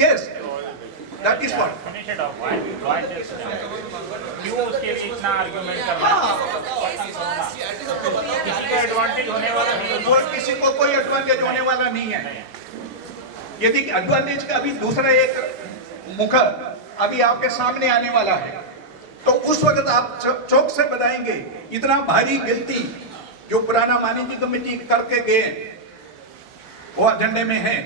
Yes, that is what. Finish it off. Why just क्यों उसके लिए इतना आर्गुमेंट करना? किसी को एडवांटेज होने वाला नहीं है। और किसी को कोई एडवांटेज होने वाला नहीं है। यदि एडवांटेज का अभी दूसरा एक मुख अभी आपके सामने आने वाला है, तो उस वक्त आप चौक से बताएंगे इतना भारी गिनती जो पुराना मैनेजिंग कमेटी करके गए वो एजेंडे में है,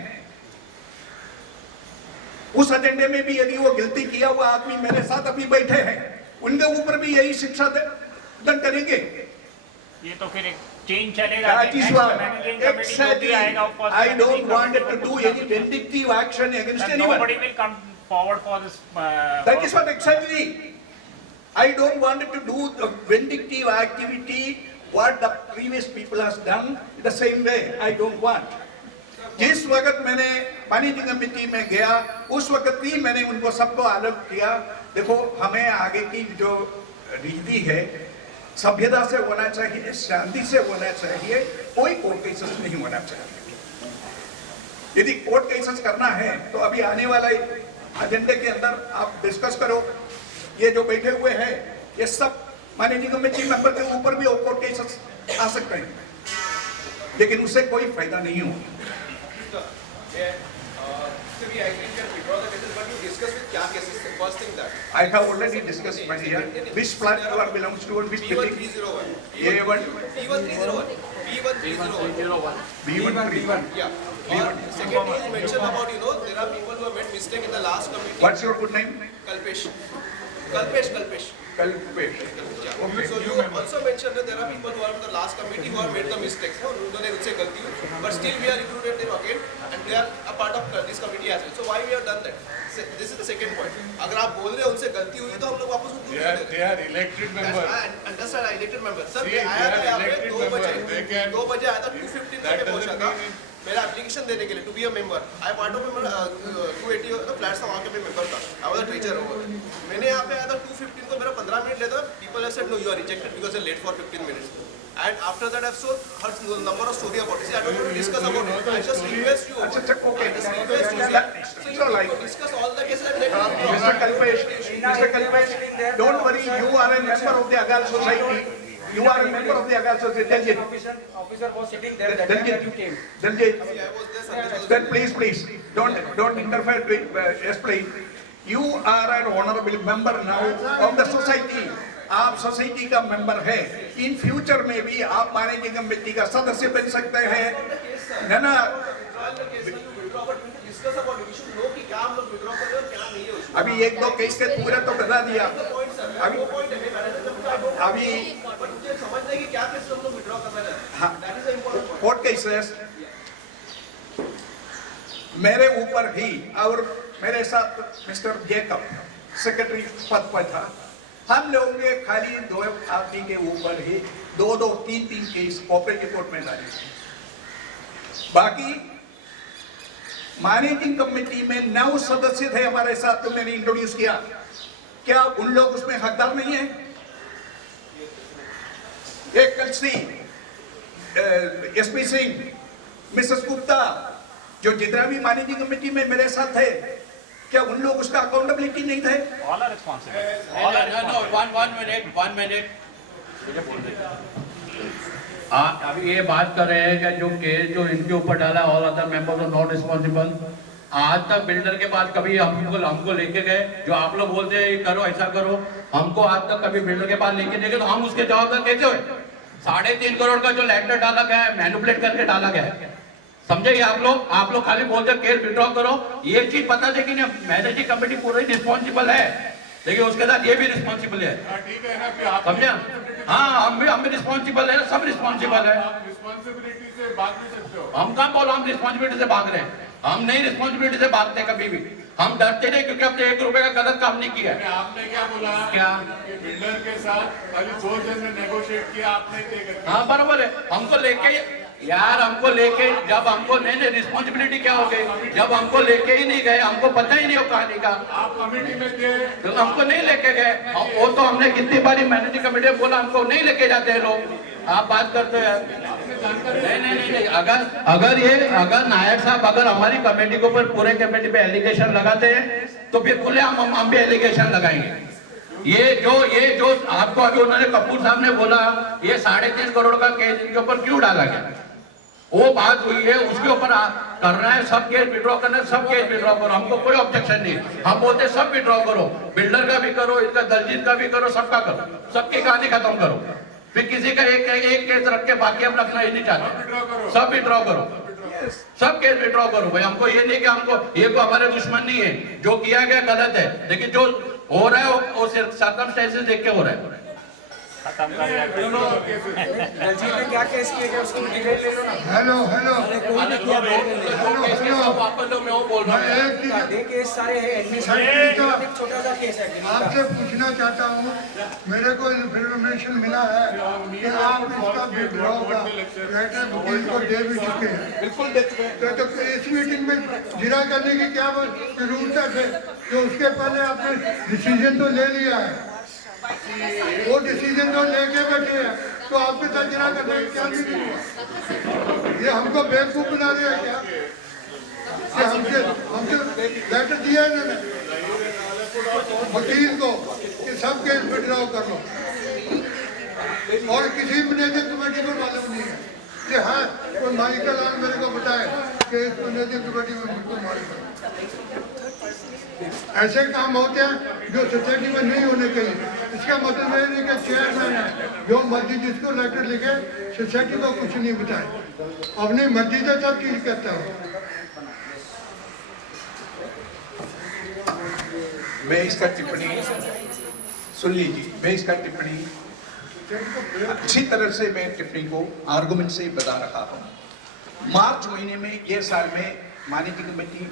उस एजेंडे में भी यदि वो गलती किया हुआ आदमी मेरे साथ अभी बैठे हैं, उनके ऊपर भी यही शिक्षा दंड करेंगे। ये तो फिर एक चेंज चलेगा। Exactly. I don't want to do any vindictive action against anyone. Nobody will come forward for this. That is what exactly. I don't want to do the vindictive activity what the previous people has done the same way. I don't want. जिस वक्त मैंने managing committee में गया उस वक्त भी मैंने उनको सबको अलर्ट किया, देखो हमें आगे की जो रीति है सभ्यता से होना चाहिए, शांति से होना चाहिए, कोई कोर्ट केसेस नहीं होना चाहिए। यदि कोर्ट केसेस करना है तो अभी आने वाला एजेंडे के अंदर आप डिस्कस करो। ये जो बैठे हुए हैं ये सब मैनेजिंग कमेटी मेंबर के ऊपर भी कोर्ट केसेस आ सकते हैं, लेकिन उससे कोई फायदा नहीं होगा। I have already discussed my here. Which platform belongs to and which building? A1. B1301. B1301. B131. Yeah. Secondly, you mentioned about, there are people who have made mistake in the last committee. What's your good name? Kalpesh. Kalpesh. Yeah. Okay. So you also mentioned that there are people who are in the last committee who have made the mistakes. उन्होंने उनसे गलती हुई, but still we are recruited them again and they are a part of this committee as well. So why we have done that? This is the second point. अगर आप बोल रहे हो उनसे गलती हुई तो हम लोग वापस उनको they are elected members. Understand, elected member. Sir, See, मैं आया था यहाँ पे elected 2 बजे, members. They can- 2 बजे आया था, 2:15 पे पहुंचा था मेरा एप्लीकेशन देने के लिए to be a member. I part of member 280 flats था, वहाँ के मैं मेंबर था, I was a teacher over. मैंने यहाँ पे आया था 2:15 को, मेरा 15 मिनट लेता, people have said no you are rejected because you are late for 15 minutes. And after that, I've heard number of story about it. See, I don't want to discuss about it. I just request you. Okay. I just request you. So you So like discuss all the cases and let me Mr. Kalpesh, don't worry. You are a member of the Agal Society. You are a member of the Agal Society. Officer was sitting there that time that you came. Daljit, then please, don't interfere to explain. You are an honorable member now of the society. आप society का member है, in future में भी आप managing committee का सदस्य बन सकते हैं, है ना? अभी 1-2 केस के पूरे तो बता दिया, अभी कोर्ट केसेस मेरे ऊपर ही और मेरे साथ मिस्टर जेकब सेक्रेटरी पद पर था, हम लोगों ने खाली 2 आदमी के ऊपर ही 2-3 केस कोऑपरेटिव कोर्ट में डाले। बाकी मैनेजिंग कमेटी में 9 सदस्य थे हमारे साथ, तुमने इंट्रोड्यूस किया, क्या उन लोग उसमें हकदार नहीं है? एक कलसी, एसपी सिंह, मिसेस गुप्ता, जो जितना भी मैनेजिंग कमेटी में मेरे साथ थे, क्या उन लोग उसका अकाउंटेबिलिटी नहीं थे? All are responsible. No, one minute. अभी ये बात कर रहे हैं कि जो केस जो इनके ऊपर डाला all other members are not responsible. आज तक बिल्डर के पास कभी हमको लेके गए, जो आप लोग बोलते हैं ये करो ऐसा करो, हमको आज तक कभी बिल्डर के पास लेके नहीं गए, तो हम उसके जवाबदार कैसे हुए? 3.5 करोड़ का जो लेटर डाला गया है, मैनिपुलेट करके डाला गया है, समझे? आप लोग खाली बोलते केस विड्रॉ करो, ये चीज पता है कि मैनेजिंग कमेटी पूरी रिस्पॉन्सिबल है, लेकिन उसके साथ ये भी रिस्पॉन्सिबल है, समझे? हाँ, हम भी रिस्पॉन्सिबल है, सब रिस्पॉन्सिबल है। रिस्पॉन्सिबिलिटी से भाग नहीं सकते हो। हम कहाँ बोलो हम रिस्पॉन्सिबिलिटी से भाग रहे हैं? हम नहीं रिस्पॉन्सिबिलिटी से भागते कभी भी, हम डरते नहीं, क्योंकि हमने 1 रुपए का गलत काम नहीं किया। आपने क्या बोला? क्या बिल्डर के साथ खाली 2 दिन में नेगोशिएट किया आपने? हाँ बराबर है, हमको लेके जब हमको नहीं रिस्पॉन्सिबिलिटी क्या हो गई, जब हमको लेके ही नहीं गए, हमको पता ही नहीं हो कहानी का, आप कमेटी में थे तो हमको नहीं लेके गए। वो तो हमने कितनी बारी मैनेजिंग कमेटी में बोला हमको नहीं लेके जाते हैं लोग, आप बात करते हैं। नहीं, अगर नायक साहब अगर हमारी कमेटी के ऊपर पूरे कमेटी पे एलिगेशन लगाते हैं तो फिर खुले हम भी एलिगेशन लगाएंगे। ये जो आपको अभी उन्होंने कपूर साहब ने बोला ये 3.5 करोड़ का केस इनके ऊपर क्यों डाला गया, वो बात हुई है, उसके ऊपर करना है, सब केस विड्रॉ करना है, सब केस विड्रॉ करो, हमको कोई ऑब्जेक्शन नहीं। हम बोलते सब विड्रॉ करो, बिल्डर का भी करो, इसका दलजीत का भी करो, सबका करो, सबकी कहानी खत्म करो। फिर किसी का एक केस रख के बाकी हम रखना ही नहीं चाहते, सब विड्रॉ करो, सब केस विड्रॉ करो भाई। हमको ये नहीं कि हमको ये को हमारे दुश्मन नहीं है, जो किया गया गलत है, लेकिन जो हो रहा है वो सर्कमस्टेंसेस देख के हो रहा है। खत्म कर दिया। दलजीत ने क्या केस किया गया उसकी डिटेल ले लो ना। हेलो हेलो वापस लो, मैं वो बोल रहा हूँ। एक चीज ये केस सारे हैं एडमिनिस्ट्रेटिव, एक छोटा सा केस है आपसे पूछना चाहता हूँ, मेरे को इन्फॉर्मेशन मिला है कि आप इसका विड्रॉ का लेटर वकील को दे भी चुके हैं। बिल्कुल दे चुके हैं। तो इस मीटिंग में जिरा करने की क्या जरूरत है? जो उसके पहले आपने डिसीजन तो ले लिया है, वो डिसीजन तो लेके बैठे हैं, तो आपके साथ जिरा करने की क्या मीटिंग है? ये हमको बेवकूफ बना रहे हैं क्या? कि हमसे लेटर दिया है इन्होंने वकील को कि सब केस विड्रॉ कर लो, और किसी मैनेजिंग कमेटी को मालूम नहीं है कि हाँ कोई माइकल लाल मेरे को बताए कि इस मैनेजिंग कमेटी में मुझको मालूम है। ऐसे काम होते हैं जो सोसाइटी में नहीं होने चाहिए। इसका मतलब ये नहीं कि चेयरमैन है जो मर्जी जिसको लेटर लिखे सोसाइटी को कुछ नहीं बताए, अपनी मर्जी से सब चीज करता है। मैं इसका टिप्पणी सुन लीजिए, मैं इसका टिप्पणी अच्छी तरह से मैं टिप्पणी को आर्गुमेंट से बता रहा हूँ। मार्च महीने में ये साल में मैनेजिंग कमेटी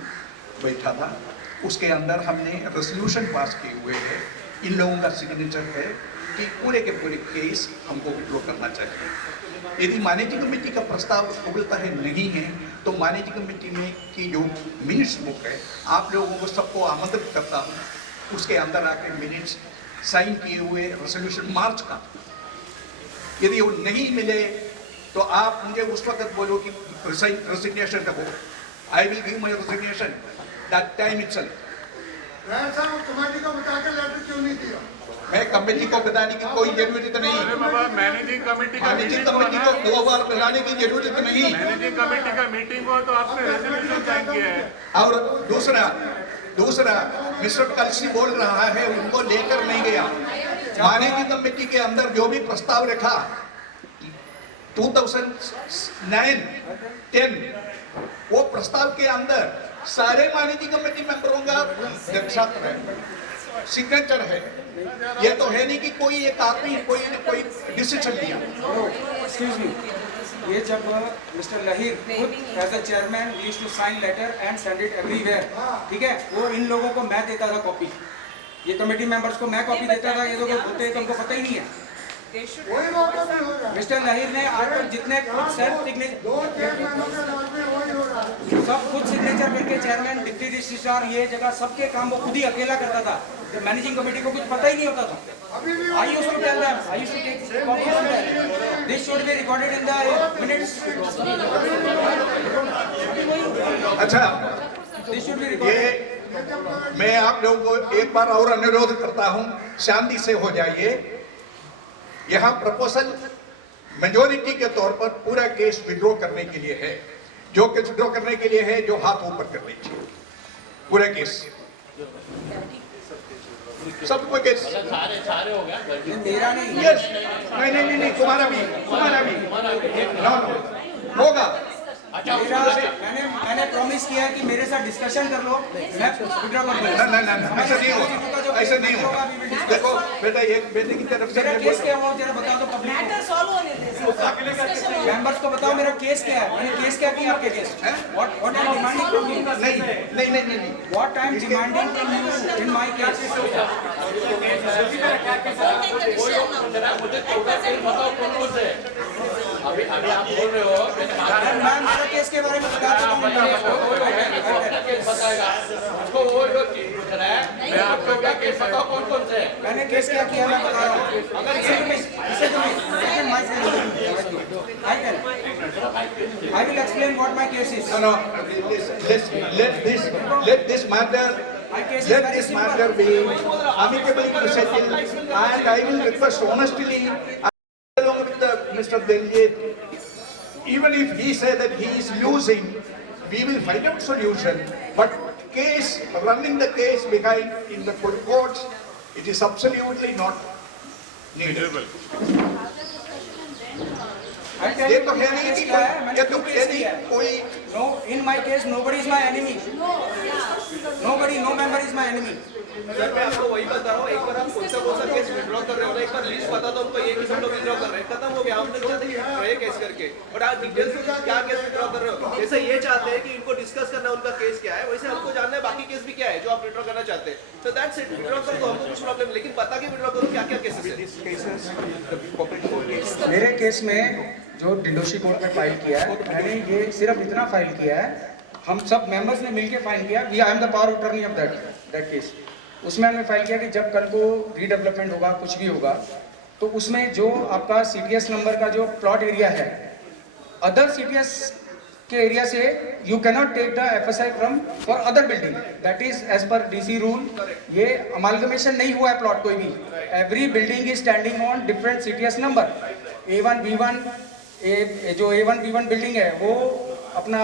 बैठा था, उसके अंदर हमने रेजोल्यूशन पास किए हुए हैं, इन लोगों का सिग्नेचर है कि पूरे के पूरे केस हमको विड्रॉ करना चाहिए। यदि मैनेजिंग कमेटी का प्रस्ताव उगलता है नहीं है तो मैनेजिंग कमेटी में की जो मिनट्स बुक है, आप लोगों को सबको आमंत्रित करता हूँ, उसके अंदर आके मिनट्स साइन किए हुए रेजोल्यूशन मार्च का, यदि वो नहीं मिले तो आप मुझे उस वक्त बोलो कि रेजिग्नेशन रखो, I will give my resignation that time itself. Committee को बता के लेटर क्यों नहीं दिया? मैं कमेटी को बताने की कोई जरूरत नहीं, मैनेजिंग कमेटी का मैनेजिंग कमेटी को 2 बार बुलाने की जरूरत नहीं। मैनेजिंग कमेटी का मीटिंग हो तो आपने रेजोल्यूशन साइन किया है। और दूसरा मिस्टर कलसी बोल रहा है उनको लेकर नहीं गया। मैनेजिंग कमेटी के अंदर जो भी प्रस्ताव रखा 2009-10 वो प्रस्ताव के अंदर सारे मैनेजिंग कमेटी मेंबरों का दक्षांत है, सिग्नेचर है। ये तो है नहीं कि कोई एक आदमी कोई डिसीजन लिया। एक्सक्यूज मी, ये जब मिस्टर लहीर खुद as a chairman used to sign letter and send it everywhere, ठीक है, वो इन लोगों को मैं देता था कॉपी, ये कमेटी मेंबर्स को मैं कॉपी देता था, ये लोग बोलते हैं तुमको पता ही नहीं है। वही बात अभी हो रहा है। मिस्टर लहीर ने आज तक जितने सेल्फ सिग्नेचर दो चेयरमैनों के नाम पे वही हो रहा है। सब खुद सिग्नेचर करके चेयरमैन, डिप्टी रजिस्ट्रार, ये जगह सबके काम वो खुद ही अकेला करता था, जब मैनेजिंग कमेटी को कुछ पता ही नहीं होता था। अभी भी I used to tell them, I used to take copies of that. This should be recorded in the minutes. अच्छा, This should be ये recorded. मैं आप लोगों को एक बार और अनुरोध करता हूं, शांति से हो जाइए। यहाँ प्रपोजल मेजोरिटी के तौर पर पूरा केस विड्रॉ करने के लिए है, जो केस विड्रॉ करने के लिए है, जो हाथ ऊपर कर लीजिए, पूरा केस सब कोई केस। सारे हो गया। ये मेरा नहीं। यस, नहीं, तुम्हारा भी नो होगा। अच्छा, मैंने प्रॉमिस किया है कि मेरे साथ डिस्कशन कर लो, मैं विड्रॉ कर दूंगा। ना, ऐसा नहीं होगा। देखो बेटा, एक बेटे की तरफ से मेरा केस क्या हुआ जरा बता दो पब्लिक को, मेंबर्स को बताओ मेरा केस क्या है, मैंने केस क्या किया आपके case? What I am demanding from you? नहीं। What I am demanding from you in my case? अभी आप बोल रहे हो, मैं मेरा केस के बारे में बता चुका हूं। बताएगा उसको, वो जो चीज पूछ रहा है, मैं आपको क्या केस बताओ कौन से। मैंने केस क्या किया मैं बता रहा हूँ। अगर इसे I will explain what my case is. No, let this matter. My case is Let very this simple. matter be amicably settled, and I will request honestly, along with Mr. Diljit, even if he said that he is losing, we will find out solution. But running the case behind in the courts, it is absolutely not needed. I'll tell ये you तो है my नहीं case कि क्या है, मैंने ये तो क्यों case किया है. कोई No, in my case, nobody is my enemy. Nobody, no member is my enemy. Sir मैं आपको वही बता रहा हूँ, एक बार आप कौन सा केस विड्रॉ कर रहे हो ना, एक बार लिस्ट बता दो हमको, ये किस लोग विड्रॉ कर रहे हैं, खत्म हो गया, हम लोग चाहते हैं रहे केस करके, बट आप डिटेल्स में क्या केस विड्रॉ कर रहे हो, जैसे ये चाहते हैं कि इनको डिस्कस करना है उनका केस क्या है, वैसे हमको जानना है बाकी केस भी क्या है जो आप विड्रॉ करना चाहते हैं, तो दैट्स इट, विड्रॉ कर दो, हमको कुछ प्रॉब्लम, लेकिन बता के विड्रॉ करो क्या क्या केसेस है. मेरे केस में जो डिंडोशी कोर्ट में फाइल किया है, मैंने ये सिर्फ इतना फाइल किया है, हम सब मेंबर्स ने मिलकर फाइल किया, we I am the power of attorney of that case. उसमें हमने फाइल किया कि जब कल को रीडेवलपमेंट होगा, कुछ भी होगा, तो उसमें जो आपका सीटीएस नंबर का जो प्लॉट एरिया है, अदर सीटीएस के एरिया से you can not take the FSI from for other building, that is as per DC rule. ये अमालगमेशन नहीं हुआ है प्लॉट कोई भी, every building is standing on different CTS number. A1 B1 जो A1 B1 building है वो अपना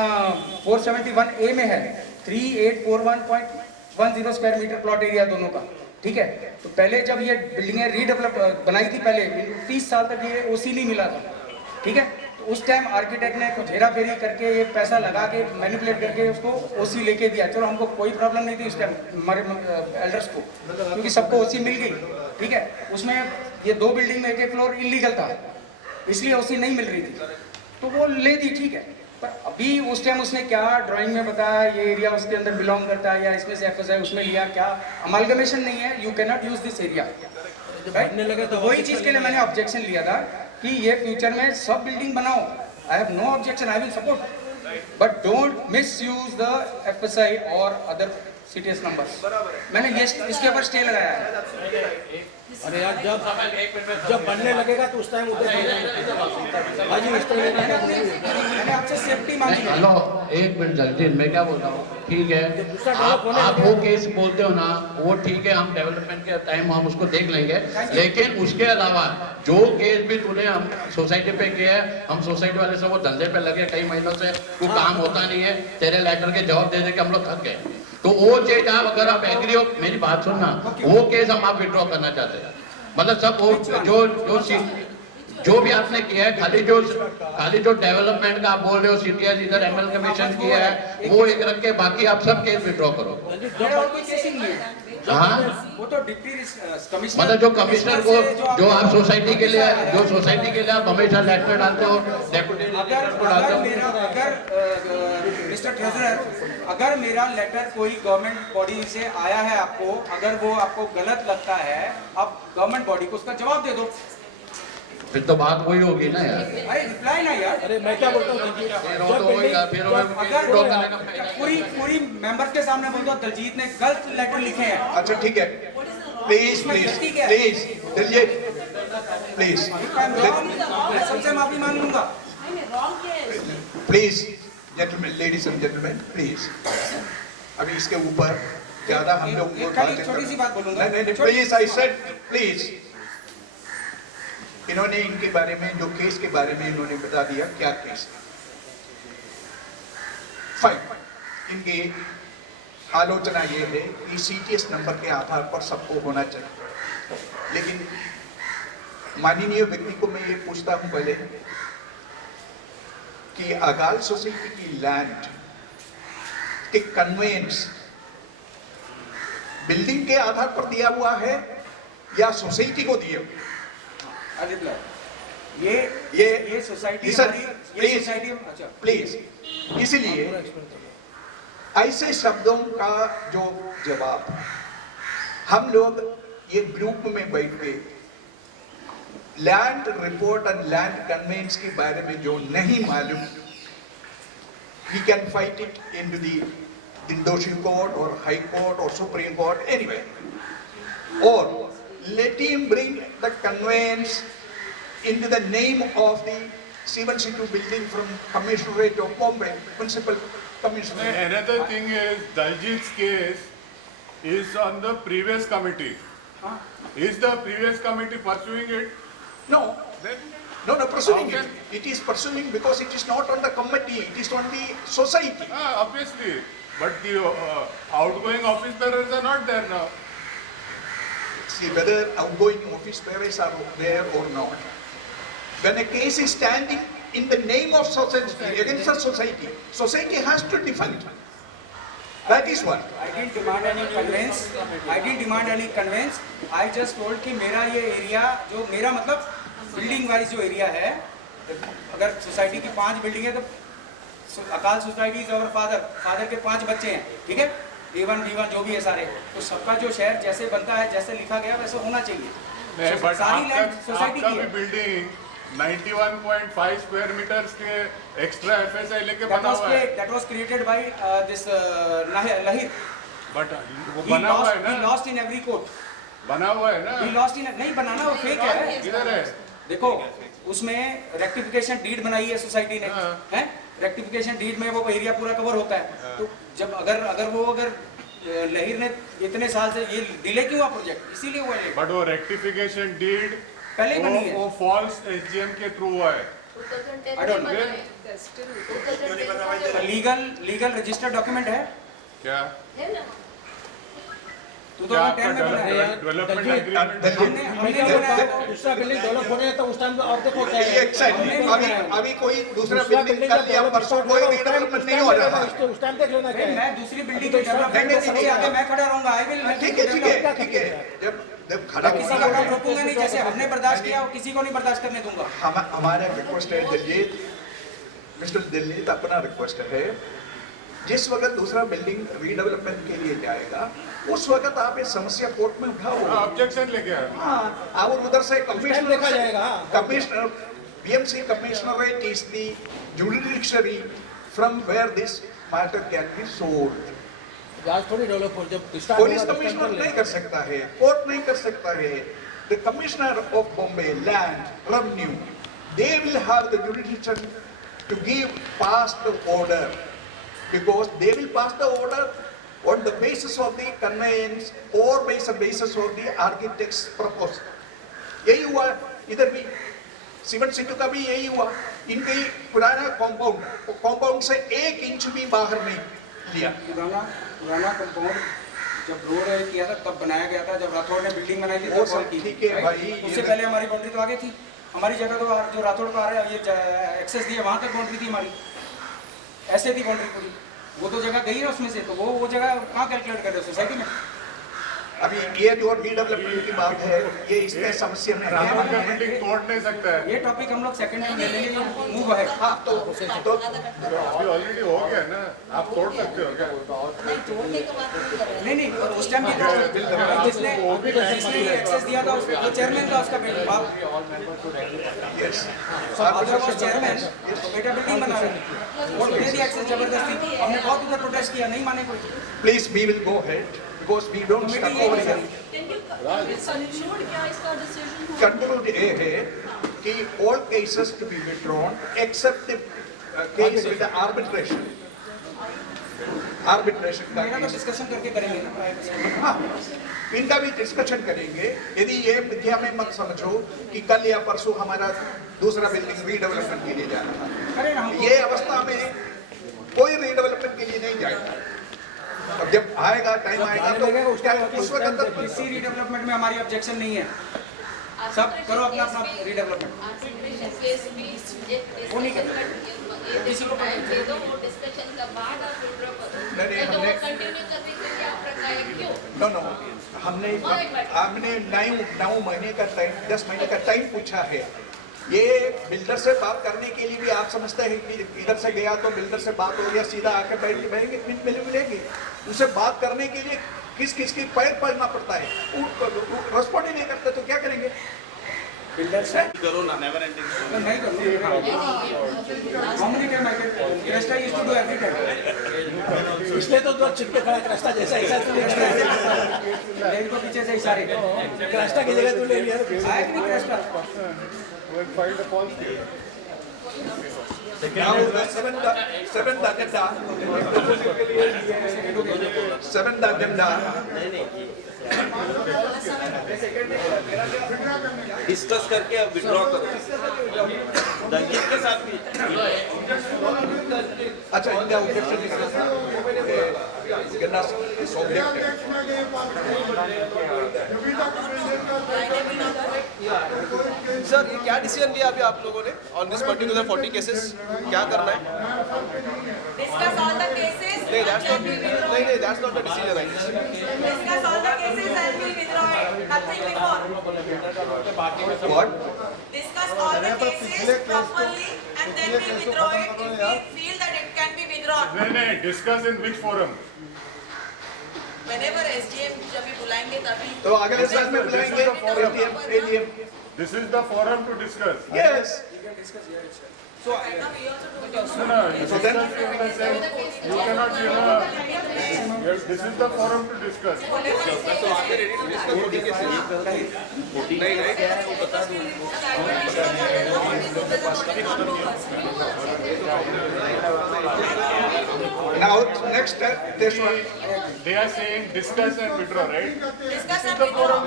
471A में है, 3841.10 स्क्वायर मीटर प्लॉट एरिया दोनों का, ठीक है. तो पहले जब ये बिल्डिंगें रीडेवलप बनाई थी पहले 30 साल तक ये ओसी नहीं मिला था, ठीक है. तो उस टाइम आर्किटेक्ट ने कुछ हेरा फेरी करके ये पैसा लगा के मैनिपुलेट करके उसको ओसी लेके दिया. चलो हमको कोई प्रॉब्लम नहीं थी उस टाइम हमारे एल्डर्स को, क्योंकि सबको ओसी मिल गई, ठीक है. उसमें ये 2 बिल्डिंग में एक फ्लोर इलीगल था, इसलिए ओसी नहीं मिल रही थी, तो वो ले दी, ठीक है. पर अभी उस टाइम उसने क्या ड्राइंग में बताया ये एरिया उसके अंदर बिलोंग करता है या इसमें से एफएसआई उसमें लिया, क्या अमालगमेशन नहीं है, you can not use this area, right. तो वही चीज़ के लिए मैंने ऑब्जेक्शन लिया था कि ये फ्यूचर में सब बिल्डिंग बनाओ. I have no objection, I will support, but don't misuse the FSI और अदर सीटीएस नंबर्स. मैंने ये इसके ऊपर स्टे लगाया है. अरे यार जब बनने लगेगा तो उस टाइम उधर मैंने आपसे सेफ्टी मांगी है. हेलो, एक मिनट जल्दी, मैं क्या बोल रहा हूँ, ठीक है, आप वो केस बोलते हो ना, वो ठीक है, हम डेवलपमेंट के टाइम हम उसको देख लेंगे, लेकिन उसके अलावा जो केस भी तूने हम सोसाइटी पे किया है, हम सोसाइटी वाले से वो धंधे पे लगे कई महीनों से, वो काम होता नहीं है, तेरे लेटर के जवाब दे दे के हम लोग थक गए. तो वो चीज आप अगर आप एग्री हो, मेरी बात सुनना, वो केस हम आप विड्रॉ करना चाहते हैं, मतलब सब वो जो भी आपने किया है, खाली जो डेवलपमेंट का आप बोल रहे हो, सीटीएस इधर एमएल कमीशन किया है, वो एक रख के बाकी आप सब केस विड्रॉ करो. और कोई केस ही नहीं है. हाँ, वो तो डिप्टी कमिश्नर, मतलब जो कमिश्नर को जो आप सोसाइटी के लिए आप हमेशा लेटर डालते हो, डेप्यूटी को डालते हो. मिस्टर ट्रेजरर, अगर मेरा लेटर कोई गवर्नमेंट बॉडी से आया है आपको, अगर वो आपको गलत लगता है, आप गवर्नमेंट बॉडी को उसका जवाब दे दो. फिर तो बात वही होगी ना यार. अरे रिप्लाई ना यार. अरे मैं क्या बोलता हूँ, पूरी मेंबर्स के सामने बोल दो दलजीत ने गलत लेटर लिखे हैं. अच्छा ठीक है, प्लीज दिलजीत प्लीज मैं सबसे माफी मांग लूंगा. Please gentleman, ladies and gentleman, please अभी इसके ऊपर ज्यादा हम लोग खाली छोटी सी बात बोलूंगा. नहीं, प्लीज, आई सेड प्लीज. इन्होंने इनके बारे में, जो केस के बारे में इन्होंने बता दिया क्या केस है. फाइन, इनकी आलोचना ये है कि सीटीएस नंबर के आधार पर सबको होना चाहिए, लेकिन माननीय व्यक्ति को मैं ये पूछता हूं पहले कि अगाल सोसाइटी की लैंड के कन्वेंस बिल्डिंग के आधार पर दिया हुआ है या सोसाइटी को दिया? ये सोसाइटी प्लीज, इसलिए ऐसे शब्दों का जो जवाब हम लोग ये ग्रुप में बैठ के लैंड रिपोर्ट और लैंड कन्वेंस के बारे में जो नहीं मालूम, we can fight it into the Dindoshi court or high court or supreme court anyway, or let him bring the conveyance into the name of the C1C2 building from Commissionerate of Bombay, Municipal Commissioner. Another thing is Daljit's case is on the previous committee. Is the previous committee pursuing it? No, Then no, pursuing How it. It is pursuing because it is not on the committee, it is on the society. obviously, but the outgoing office bearers are not there now. See whether outgoing office bearers are there or not. When a case is standing in the name of society, against the society, society has to defend. That is what. I didn't demand any conveyance. I didn't demand any conveyance. I just told कि मेरा ये area जो मेरा मतलब building wise जो area है, अगर society की 5 बिल्डिंग है तो अकाल सोसाइटी इज अवर फादर के 5 बच्चे हैं, ठीक है, A1 B1 जो भी है सारे, तो सबका जो शेयर जैसे बनता है, जैसे लिखा गया वैसे होना चाहिए। नहीं, but सारी लैंड सोसाइटी आपका की भी है। बिल्डिंग 91.5 स्क्वायर मीटर्स के एक्स्ट्रा FSI लेके बना हुआ है। That was created by this Lahir. But वो बना हुआ है He ना, lost in every court. बना हुआ है ना, He lost in नहीं बनाना वो फेक है। किधर है? देखो उसमें रेक्टिफिकेशन डीड बनाई है सोसाइटी ने, हाँ। हैं? रेक्टिफिकेशन डीड में वो एरिया पूरा कवर होता है। तो जब अगर लहीर ने इतने साल से ये डिले क्यों हुआ प्रोजेक्ट, इसीलिए हुआ लेट। बट वो रेक्टिफिकेशन डीड पहले ही बनी है। वो फॉल्स SGM के थ्रू हुआ है। I don't know. Legal registered document है, क्या 2010 में बना है। डेवलपमेंट एग्रीमेंट हमने नहीं बनाया वो। दूसरा बिल्डिंग डेवलप होने तो उस टाइम पे और देखो क्या है। Exactly. अभी कोई दूसरा बिल्डिंग कर लिया, परसों कोई redevelopment नहीं हो रहा। उस टाइम देख लेना क्या है। मैं दूसरी बिल्डिंग के डेवलपमेंट में सबसे आगे मैं खड़ा रहूंगा। आई विल ठीक है। जब खड़ा किसी होगा को रोकूंगा नहीं, जैसे हमने बर्दाश्त किया वो किसी को नहीं बर्दाश्त करने दूंगा। हमारा रिक्वेस्ट है दिल्लीत, मिस्टर दिल्लीत, अपना रिक्वेस्ट है, जिस वक्त दूसरा बिल्डिंग रीडेवलपमेंट के लिए जाएगा उस वक्त आप इस समस्या कोर्ट में उठाओ। ऑब्जेक्शन लेके आए। हाँ, और उधर से कमिश्नर देखा जाएगा, हाँ। Commissioner BMC commissionerate is the judiciary from where this matter can be solved. आज थोड़ी डेवलप हो, जब स्टार्ट पुलिस कमिश्नर नहीं कर सकता है, कोर्ट नहीं कर सकता है। The commissioner of Bombay land revenue, they will have the jurisdiction to give pass the order, because they will pass the order on the basis of the conveyance or based on basis of the architect's proposal. यही हुआ इधर भी, C1C2 का भी यही हुआ। इनके पुराना कंपाउंड से 1 इंच भी बाहर नहीं लिया। पुराना कंपाउंड जब रोड किया था तब बनाया गया था, जब राठौड़ ने बिल्डिंग बनाई थी वो तब सब की ठीक है भाई, उससे पहले हमारी बाउंड्री तो आगे थी। हमारी जगह तो जो राठौड़ का आ रहा है ये एक्सेस दिया, वहाँ तक बाउंड्री थी हमारी, ऐसे थी बाउंड्री पूरी। वो तो जगह गई है उसमें से, तो वो जगह कहाँ कैलकुलेट कर रहे हो सोसाइटी में? अभी ये जो रीडेवलपमेंट की बात है, ये इसमें समस्या में रामन का बिल्डिंग तोड़ नहीं सकता है। ये टॉपिक हम लोग सेकंड टाइम ले लेंगे, मूव है। हाँ, तो अभी ऑलरेडी हो गया ना, आप तोड़ सकते हो क्या? नहीं उस टाइम जिसने एक्सेस दिया था वो चेयरमैन था उसका बेटा, यस, चेयरमैन तो बेटा बिल्डिंग बना रहे हैं, वो दे दिया एक्सेस जबरदस्ती। हमने बहुत उधर प्रोटेस्ट किया, नहीं माने कोई। Please we will go head because we don't stop over here. Can you conclude क्या इसका decision हुआ? Conclude ये है कि all cases to be withdrawn except the case with the arbitration. Arbitration का मेरा तो case. डिस्कशन करके करेंगे ना। हाँ, इनका भी डिस्कशन करेंगे। यदि ये मिथ्या में मत समझो कि कल या परसों हमारा दूसरा बिल्डिंग रीडेवलपमेंट के लिए जाना अरे ना था। ये अवस्था में कोई रीडेवलपमेंट के लिए नहीं जाएगा। अब जब आएगा टाइम आएगा तो उस वक्त तक किसी रीडेवलपमेंट में हमारी ऑब्जेक्शन नहीं है। सब करो अपना अपना रीडेवलपमेंट। Arbitration case भी वो नहीं करते। किसी को दे दो, वो डिस्कशन का बाद आप withdraw करो। नहीं, तो वो हमने- कंटिन्यू करने के लिए आप रखा है क्यों? नो हमने 9 महीने का टाइम, 10 महीने का टाइम पूछा है। ये बिल्डर से बात करने के लिए भी आप समझते हैं कि इधर से गया तो बिल्डर से बात हो गया, सीधा आके बैठ के मिलेंगे। उसे बात करने के लिए किस की पैर पड़ना पड़ता है, रेस्पॉन्ड ही नहीं करते तो क्या करेंगे? बिल्डर से करो ना, नेवर एंडिंग नहीं करो। How many time I can क्रेस्टा used to do every time. इसलिए तो दो चिपके खड़ा रास्ता जैसा ऐसा तू ले लिया। लेन को पीछे से इशारे रास्ता की जगह तू ले लिया। आया कि नहीं क्रेस्टा? वो file the false Now the seventh agenda. Seventh agenda. Discuss करके अब विड्रॉ करो दलजीत के साथ भी अच्छा इनका objection discuss is objected. Sir ये क्या डिसीजन लिया अभी आप लोगों ने ऑन दिस पर्टिकुलर 40 केसेस क्या करना है Discuss all the cases. नहीं that's not the decision I Discuss all the cases and we withdraw it. Nothing before. What? Discuss all the cases properly and then we withdraw it if we feel that it can be withdrawn. नहीं, discuss in which forum? Whenever SGM जब भी बुलाएंगे तभी. तो अगले साल में बुलाएंगे AGM. This is the forum to discuss. Yes. So right now we also do it. No. So then You cannot, yes, this is the forum to discuss. now next this one. They are saying discuss and withdraw, right? Discuss and withdraw.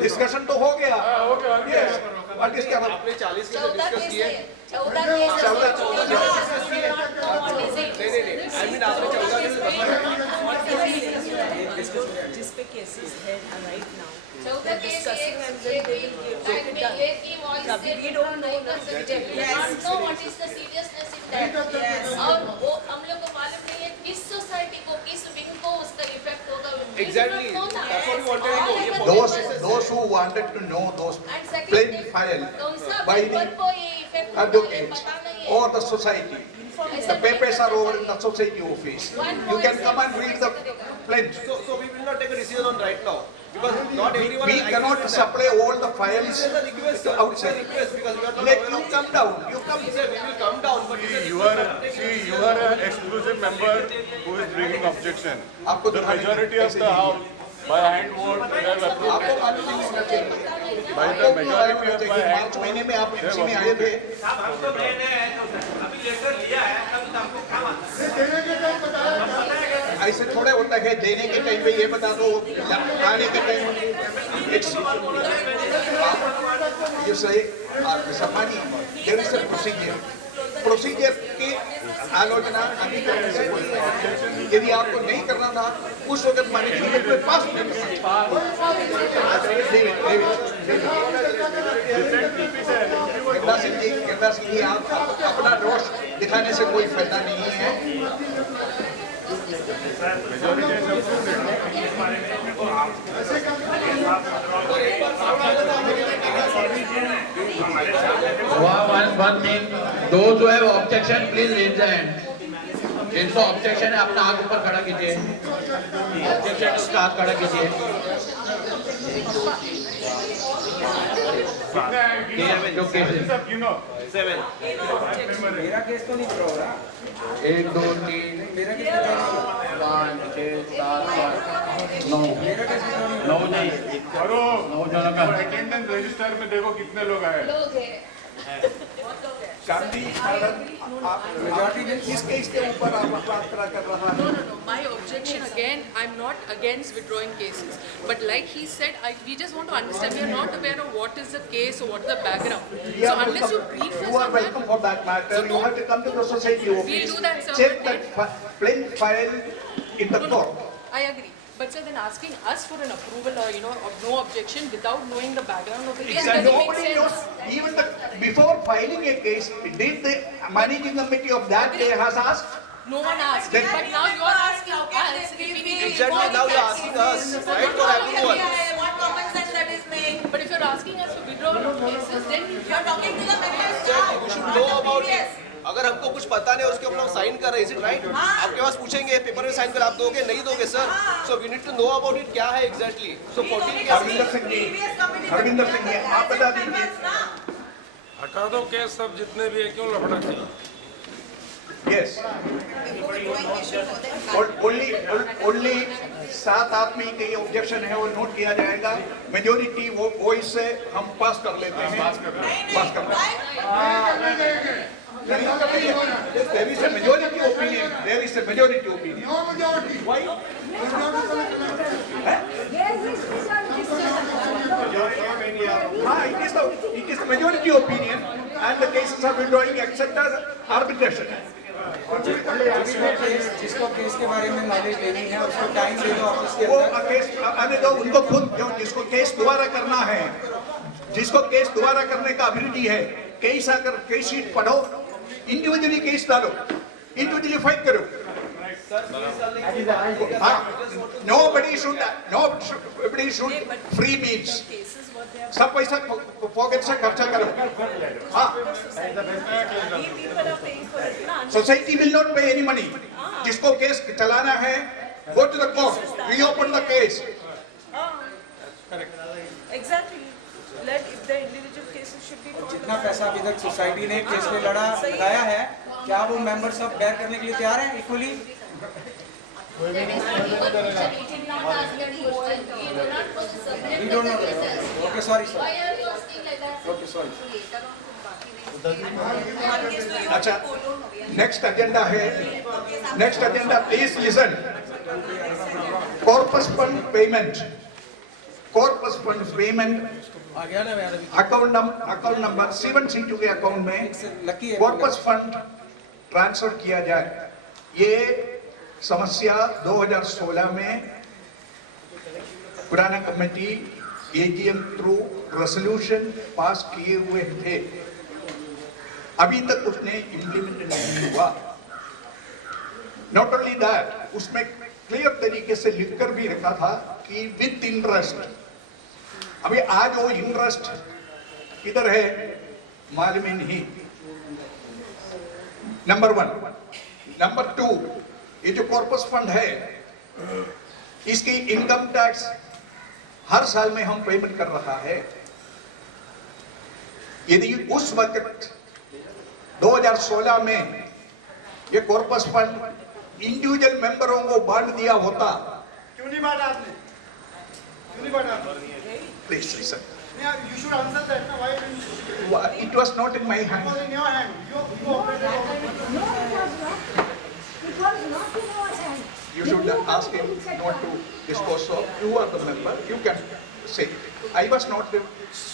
Discussion तो हो गया. Okay. Yes. What is क्या? आपने 40 cases 14 discuss किए cases. 14 cases. नहीं I mean आपने 14 cases जिस पे केसेस है राइट नाउ 14 केसेस एक की वॉइस से we don't know the seriousness. know what is the seriousness in that. Yes. और वो हम लोग को मालूम नहीं है किस सोसाइटी को किस विंग को उसका इफेक्ट होगा. Exactly. That's what we wanted to know. Those who wanted to know those plain file by the advocate or the society. The papers are over in the society office. You can come and read the plain. So we will not take a decision on right now because not everyone. We cannot supply all the files This is a request, to sir. outside. It's a request because we are not. Let you come down. You come. Sir, we will come down, but You are an exclusive member who is bringing objection. आपको The majority of the house, by hand vote, they have approved आपको it. मालूम नहीं होना चाहिए. By आपको the भी majority होना of by चाहिए. hand मार्च महीने में आप एमसी में आए थे. ऐसे थोड़े होता है देने के टाइम पे ये बता दो आने के time you say सम्मानी there is a procedure की आलोचना अभी करने से कोई नहीं. यदि आपको नहीं करना था उस वक्त मैनेजमेंट के पास गंदा सिंह जी आप अपना रोष दिखाने से कोई फायदा नहीं है. One thing, those who have objection, please raise the hand. जिनको ऑब्जेक्शन है अपना हाथ ऊपर खड़ा कीजिए. ऑब्जेक्शन उसका हाथ खड़ा कीजिए. जो केसेस 7 मेरा केस तो नहीं पूरा हो रहा. 1 2 3 मेरा केस तो 5 6 7 8 9 मेरा केस तो नहीं. 9 नहीं करो 9 जनों का. अटेंडेंस रजिस्टर में देखो कितने लोग आए. लोग हैं. गांधी इसके ऊपर आप बात कर रहा है. No. My objection again, I'm not against withdrawing cases. But like he said, we just want to understand. We are not aware of what is the case or what is the background. So unless you brief us You are on welcome that, for that matter. You have to come to the society office. We'll do that, sir. Check that plain file in the court. I agree. But sir, then asking us for an approval or of no objection without knowing the background of the case doesn't make Nobody knows. sense. Even before filing a case, did the managing committee of that day has asked? No one asked. Then- But now you are asking us if we need to Exactly, now you are asking us, right, for approval. What common sense that is made. But if you're asking us for withdrawal of cases, then You are talking to the members. Exactly, we should know about it. Yes. अगर हमको कुछ पता नहीं उसके ऊपर हम sign कर रहे हैं, इज इट राइट? आपके पास पूछेंगे पेपर में साइन कर आप दोगे नहीं दोगे sir? So we need to know about it क्या है एग्जैक्टली. सो 14 हरविंदर सिंह जी, हरविंदर सिंह जी, आप बता दीजिए. हटा दो केस सब जितने भी है क्यों लफड़ा चाहिए. Yes. Only 7 आदमी के ये ऑब्जेक्शन है वो नोट किया जाएगा. मेजोरिटी वो वॉइस से हम पास कर लेते हैं. पास कर लेते हैं. There is a majority opinion. There is a majority opinion. No majority. Why? It is the majority opinion, and the cases are withdrawing except as arbitration. जिसको केस के बारे में नॉलेज लेनी है उसको टाइम दे दो ऑफिस के वो अंदर। केस आने दो उनको खुद, जो जिसको केस दोबारा करना है, जिसको केस दोबारा करने का अभिरुचि है, केस आकर केस शीट पढ़ो, इंडिविजुअली केस डालो, इंडिविजुअली फाइट करो। Nobody should free meals. सब पैसा पॉकेट से खर्चा करो। हाँ, society will not pay any money. जिसको केस चलाना है, go to the court, reopen the case. Exactly. Let if the individual cases should be. जितना पैसा अभी तक सोसाइटी ने केस पे लगाया है, क्या वो मेंबर सब बेयर करने के लिए तैयार हैं equally? We don't know. Okay, sorry, sir. Why are you asking like that? Okay, sorry. अच्छा, next agenda है, next agenda, please listen. Corpus fund payment, corpus fund payment, account number 7C2 के account में corpus fund transfer किया जाए। ये समस्या 2016 में पुराना committee AGM through resolution pass किए हुए थे, अभी तक उसने इम्प्लीमेंट नहीं हुआ। नॉट ओनली दैट, उसमें क्लियर तरीके से लिखकर भी रखा था कि विद इंटरेस्ट। अभी आज वो इंटरेस्ट किधर है मालूम ही नहीं। नंबर 1। नंबर 2, ये जो कॉर्पस फंड है, इसकी इनकम टैक्स हर साल में हम पेमेंट कर रहा है। यदि उस वक्त 2016 में ये कॉर्पस फंड इंडिविजुअल मेंबरों को बांट दिया होता, क्यों नहीं बांटा आपने? क्यों नहीं बांटा? Please listen. You should answer that. No, why didn't you? It was not in my hand. It was in your hand. You operated on it. No, it was not. It was not in our hand. You should ask him not to disclose. So you are the member. You can say. I was not the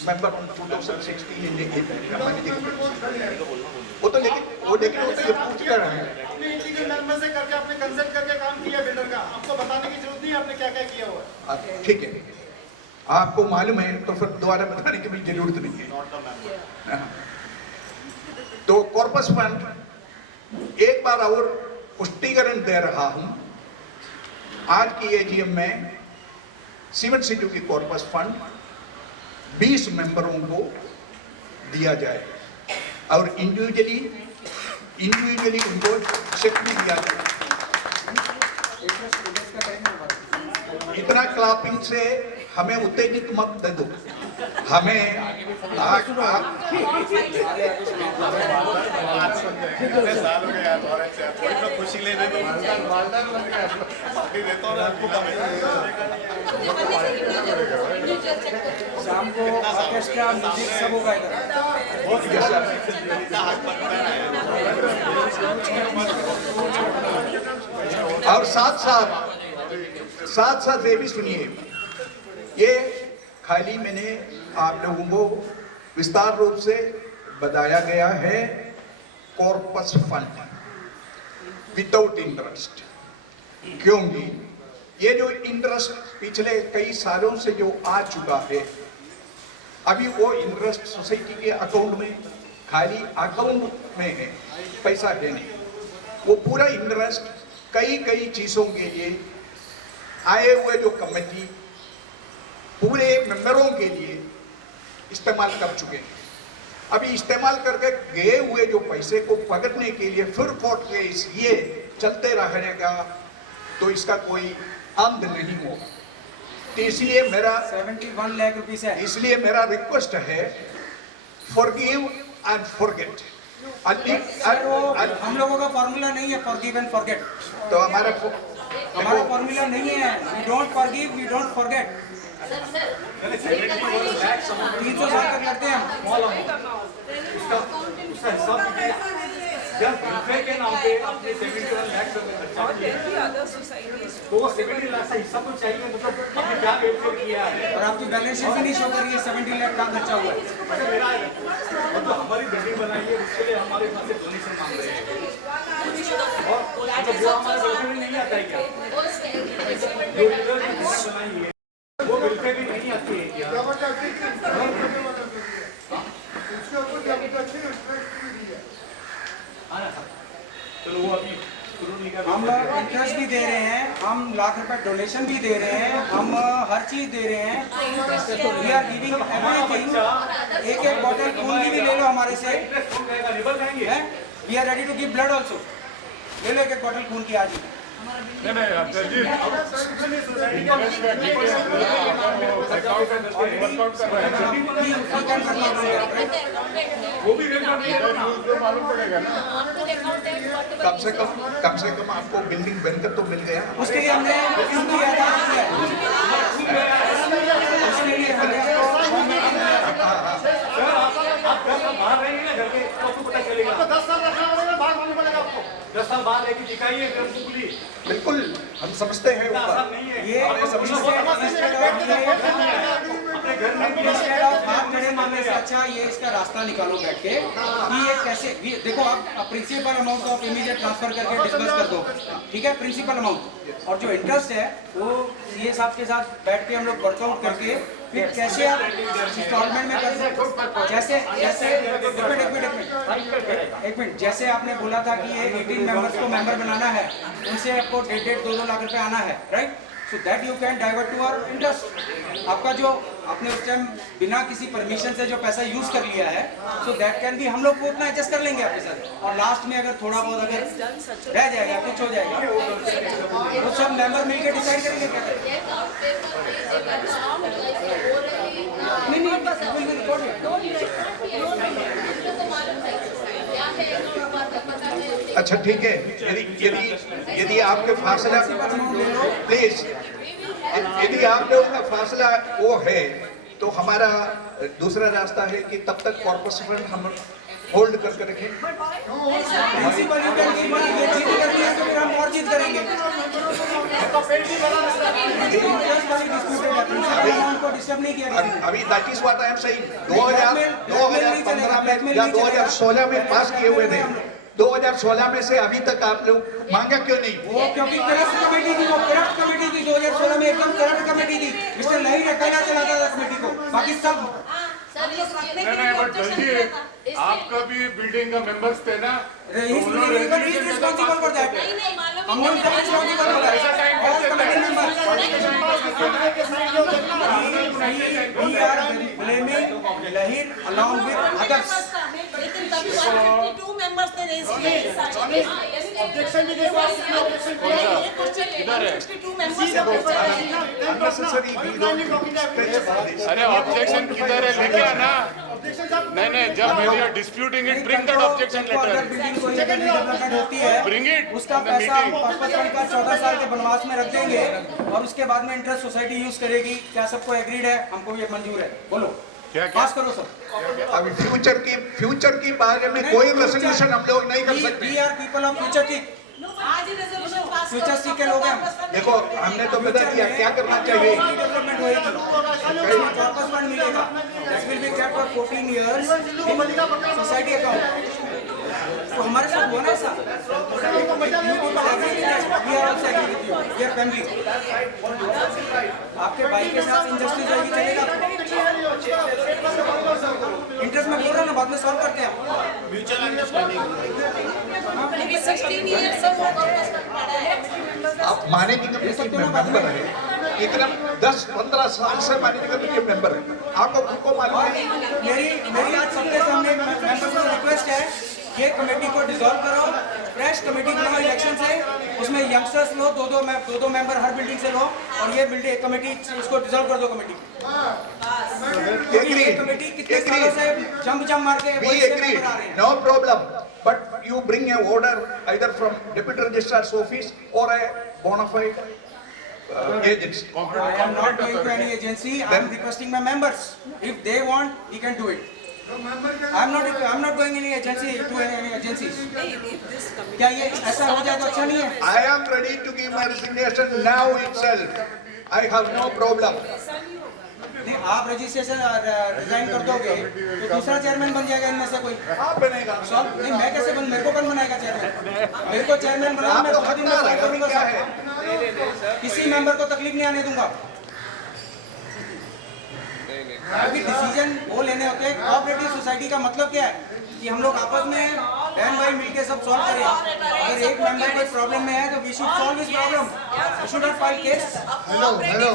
member on 2016 in the managing. वो तो लेकिन वो ये पूछ कर रहे हैं। अपने इंटीग्रल मेंबर से करके आपने कंसल्ट करके काम किया बिल्डर का, आपको बताने की जरूरत नहीं आपने क्या क्या किया हुआ। ठीक है, आपको मालूम है तो फिर दोबारा बताने की भी जरूरत नहीं है। तो कॉर्पस फंड एक बार और पुष्टिकरण दे रहा हूं, आज की एजीएम में 7C2 की कॉर्पस फंड 20 मेंबरों को दिया जाए और इंडिविजुअली उनको चेक भी दिया जाए। इतना क्लैपिंग से हमें उत्तेजित मत दे दो, हमें खुशी लेने में शाम को ऑर्केस्ट्रा म्यूजिक सब होगा इधर। और साथ साथ ये भी सुनिए, ये खाली मैंने आप लोगों को विस्तार रूप से बताया गया है कॉर्पस फंड विदाउट इंटरेस्ट। क्योंकि ये जो इंटरेस्ट पिछले कई सालों से जो आ चुका है, अभी वो इंटरेस्ट सोसाइटी के अकाउंट में खाली अकाउंट में है, पैसा है नहीं। वो पूरा इंटरेस्ट कई चीजों के लिए आए हुए जो कमेटी पूरे मेंबरों के लिए इस्तेमाल कर चुके हैं। अभी इस्तेमाल करके गए हुए जो पैसे को पकड़ने के लिए फिर कोर्ट केस ये चलते रहने का तो इसका कोई अंत नहीं होगा। तो इसलिए मेरा 71 लाख रुपीस है। इसलिए मेरा रिक्वेस्ट है, फॉरगिव एंड फॉरगेट। हम लोगों का फॉर्मूला नहीं है फॉरगिव एंड फॉरगेट। तो हमारा फॉर्मूला नहीं है, we don't forgive, we don't forget. 300 साल तक लड़ते हैं हम। जब वेलफेयर के नाम पे अपने 71 लाख रुपए खर्चा Or किए, there be other societies तो वो 70 लाख का हिस्सा तो चाहिए, मतलब हमने क्या वेलफेयर किया है। और आपकी बैलेंस शीट भी नहीं शो कर रही है 70 लाख का खर्चा हुआ है। अच्छा मेरा मतलब हमारी बिल्डिंग बनाई है, उसके लिए हमारे पास से डोनेशन मांग रहे हैं, और मतलब वो हमारे वेलफेयर में नहीं आता है क्या? जो लीडर ने बनाई है वो वेलफेयर में नहीं आती है क्या? उसके ऊपर जबरदस्ती इंटरेस्ट भी दिया। चलो वो अभी हम इंटरेस्ट भी दे रहे हैं, हम लाख रुपए डोनेशन भी दे रहे हैं, हम हर चीज दे रहे हैं। We are giving everything. एक एक बॉटल खून की भी ले लो हमारे से। We are ready to give blood also. ले लो एक एक बॉटल खून की आज ही। नहीं नहीं अफसर जी वर्कआउट कर रहे हैं वो भी मालूम पड़ेगा ना। कम से कम आपको बिल्डिंग बनकर तो मिल गया। उसके लिए हमने उसके लिए हमने आप 10 साल बाहर रहेंगे ना घर के, तो आपको पता चलेगा। 10 साल रखना पड़ेगा, बाहर मालूम पड़ेगा आपको। 10 साल बाहर लेके दिखाइए बिल्कुल, हम समझते हैं ये मामले से अच्छा ये इसका रास्ता निकालो बैठ के कि ये कैसे देखो आप principal amount of immediate transfer करके डिस्कस कर दो, ठीक है, प्रिंसिपल अमाउंट, और जो इंटरेस्ट है वो सीए साहब के साथ बैठ के हम लोग वर्कआउट करके फिर कैसे आप इंस्टॉलमेंट में कर सकते, जैसे जैसे एक मिनट जैसे आपने बोला था कि ये 18 मेंबर्स को मेंबर बनाना है, उनसे आपको 1.5-2 लाख रुपए आना है, right? So that you can divert to our interest. आपका जो आपने उस टाइम बिना किसी परमिशन से जो पैसा यूज कर लिया है, सो दैट कैन भी हम लोग वो उतना एडजस्ट कर लेंगे आपके साथ, और लास्ट में अगर थोड़ा बहुत अगर रह जाएगा कुछ हो जाएगा वो सब मेंबर मिलकर डिसाइड करेंगे क्या करेंगे। अच्छा ठीक है, यदि आपके फासला प्लीज, यदि आप लोगों का फासला वो है तो हमारा दूसरा रास्ता है कि तब तक कॉर्पस फंड हम होल्ड करके रखें। Principal you can give money, ये चीज करनी है तो फिर हम और चीज करेंगे। अभी that is what I am saying. 2015 में या 2016 में पास किए हुए थे, 2016 में से अभी तक आप लोग मांगा क्यों नहीं? वो क्योंकि करप्ट कमेटी थी, वो करप्ट कमेटी थी 2016 में, एकदम करप्ट कमेटी थी। मिस्टर लहिर अकेला चलाता था कमेटी को, बाकी सब नहीं बट जल्दी आपका भी बिल्डिंग का मेंबर्स थे ना, रिस्पॉन्सिबल फॉर दैट। हम लोग responsible for that. All committee members we are blaming Lahir along with others। लेकिन तभी 152 मेंबर्स ने रेज किए। ऑब्जेक्शन भी देखो, किधर है? 162 मेंबर्स ने अरे ऑब्जेक्शन किधर है, लेके आना। नहीं जब we are disputing it, bring that objection letter, development होती है, ब्रिंग इट उसका पैसा हम कॉर्पस फंड का 14 साल के बनवास में रख देंगे और उसके बाद में इंटरेस्ट सोसाइटी यूज करेगी। क्या सबको एग्रीड है? हमको ये मंजूर है, बोलो क्या पास करो सब। अभी फ्यूचर की बारे में कोई रेजोल्यूशन हम लोग नहीं कर सकते। We are people of future की, आज ही रेजोल्यूशन पास फ्यूचर सी के लोग हैं। देखो हमने तो बता दिया क्या करना चाहिए। डेवलपमेंट होएगी, कॉर्पस फंड मिलेगा, that will be kept for 14 years in society account. तो हमारे साथ हुआ ना ऐसा, we are also agree with you, we are family. आपके भाई के साथ इंजस्टिस होगी चलेगा? इंटरेस्ट में बोल रहा ना, बाद में सॉल्व करते हैं। म्यूचुअल अंडरस्टैंडिंग 16 years से वो कॉर्पस फंड पड़ा है। आप मैनेजिंग कमेटी मेंबर है, इतना 10-15 साल से मैनेजिंग कमेटी मेंबर है, आपको मालूम है। मेरी आज सबके सामने मेंबर्स को रिक्वेस्ट है, ये कमेटी को डिसॉल्व करो, फ्रेश कमेटी बनाओ इलेक्शन से, उसमें यंगस्टर्स लो, दो मेंबर हर बिल्डिंग से लो, और ये बिल्डिंग कमेटी इसको डिसॉल्व कर दो कमेटी। ये कमेटी कितने सालों से जम मार के We agree, no problem, but you bring a order either from Deputy Registrar's office or a bona fide agency. I am not going to any agency, I am requesting my members, if they want, he can do it. I'm not going any agency to any agencies. क्या ये ऐसा हो जाए तो अच्छा नहीं है? I am ready to give my resignation now itself. I have no problem. नहीं, आप रजिस्ट्रेशन रिजाइन कर दोगे तो दूसरा चेयरमैन बन जाएगा इनमें से कोई। आप बनेगा। नहीं, मैं कैसे बन, मेरे को कौन बनाएगा चेयरमैन? मेरे को चेयरमैन बनाओ, मैं बहुत दिन में सॉल्व करूंगा क्या है? किसी मेंबर को तकलीफ नहीं आने दूंगा। अभी डिसीजन वो लेने होते हैं। कोऑपरेटिव सोसाइटी का मतलब क्या है कि हम लोग आपस में बहन भाई मिलके सब सॉल्व करें। अगर एक मेंबर कोई प्रॉब्लम में है तो we should solve his problem, we should not file case. Hello hello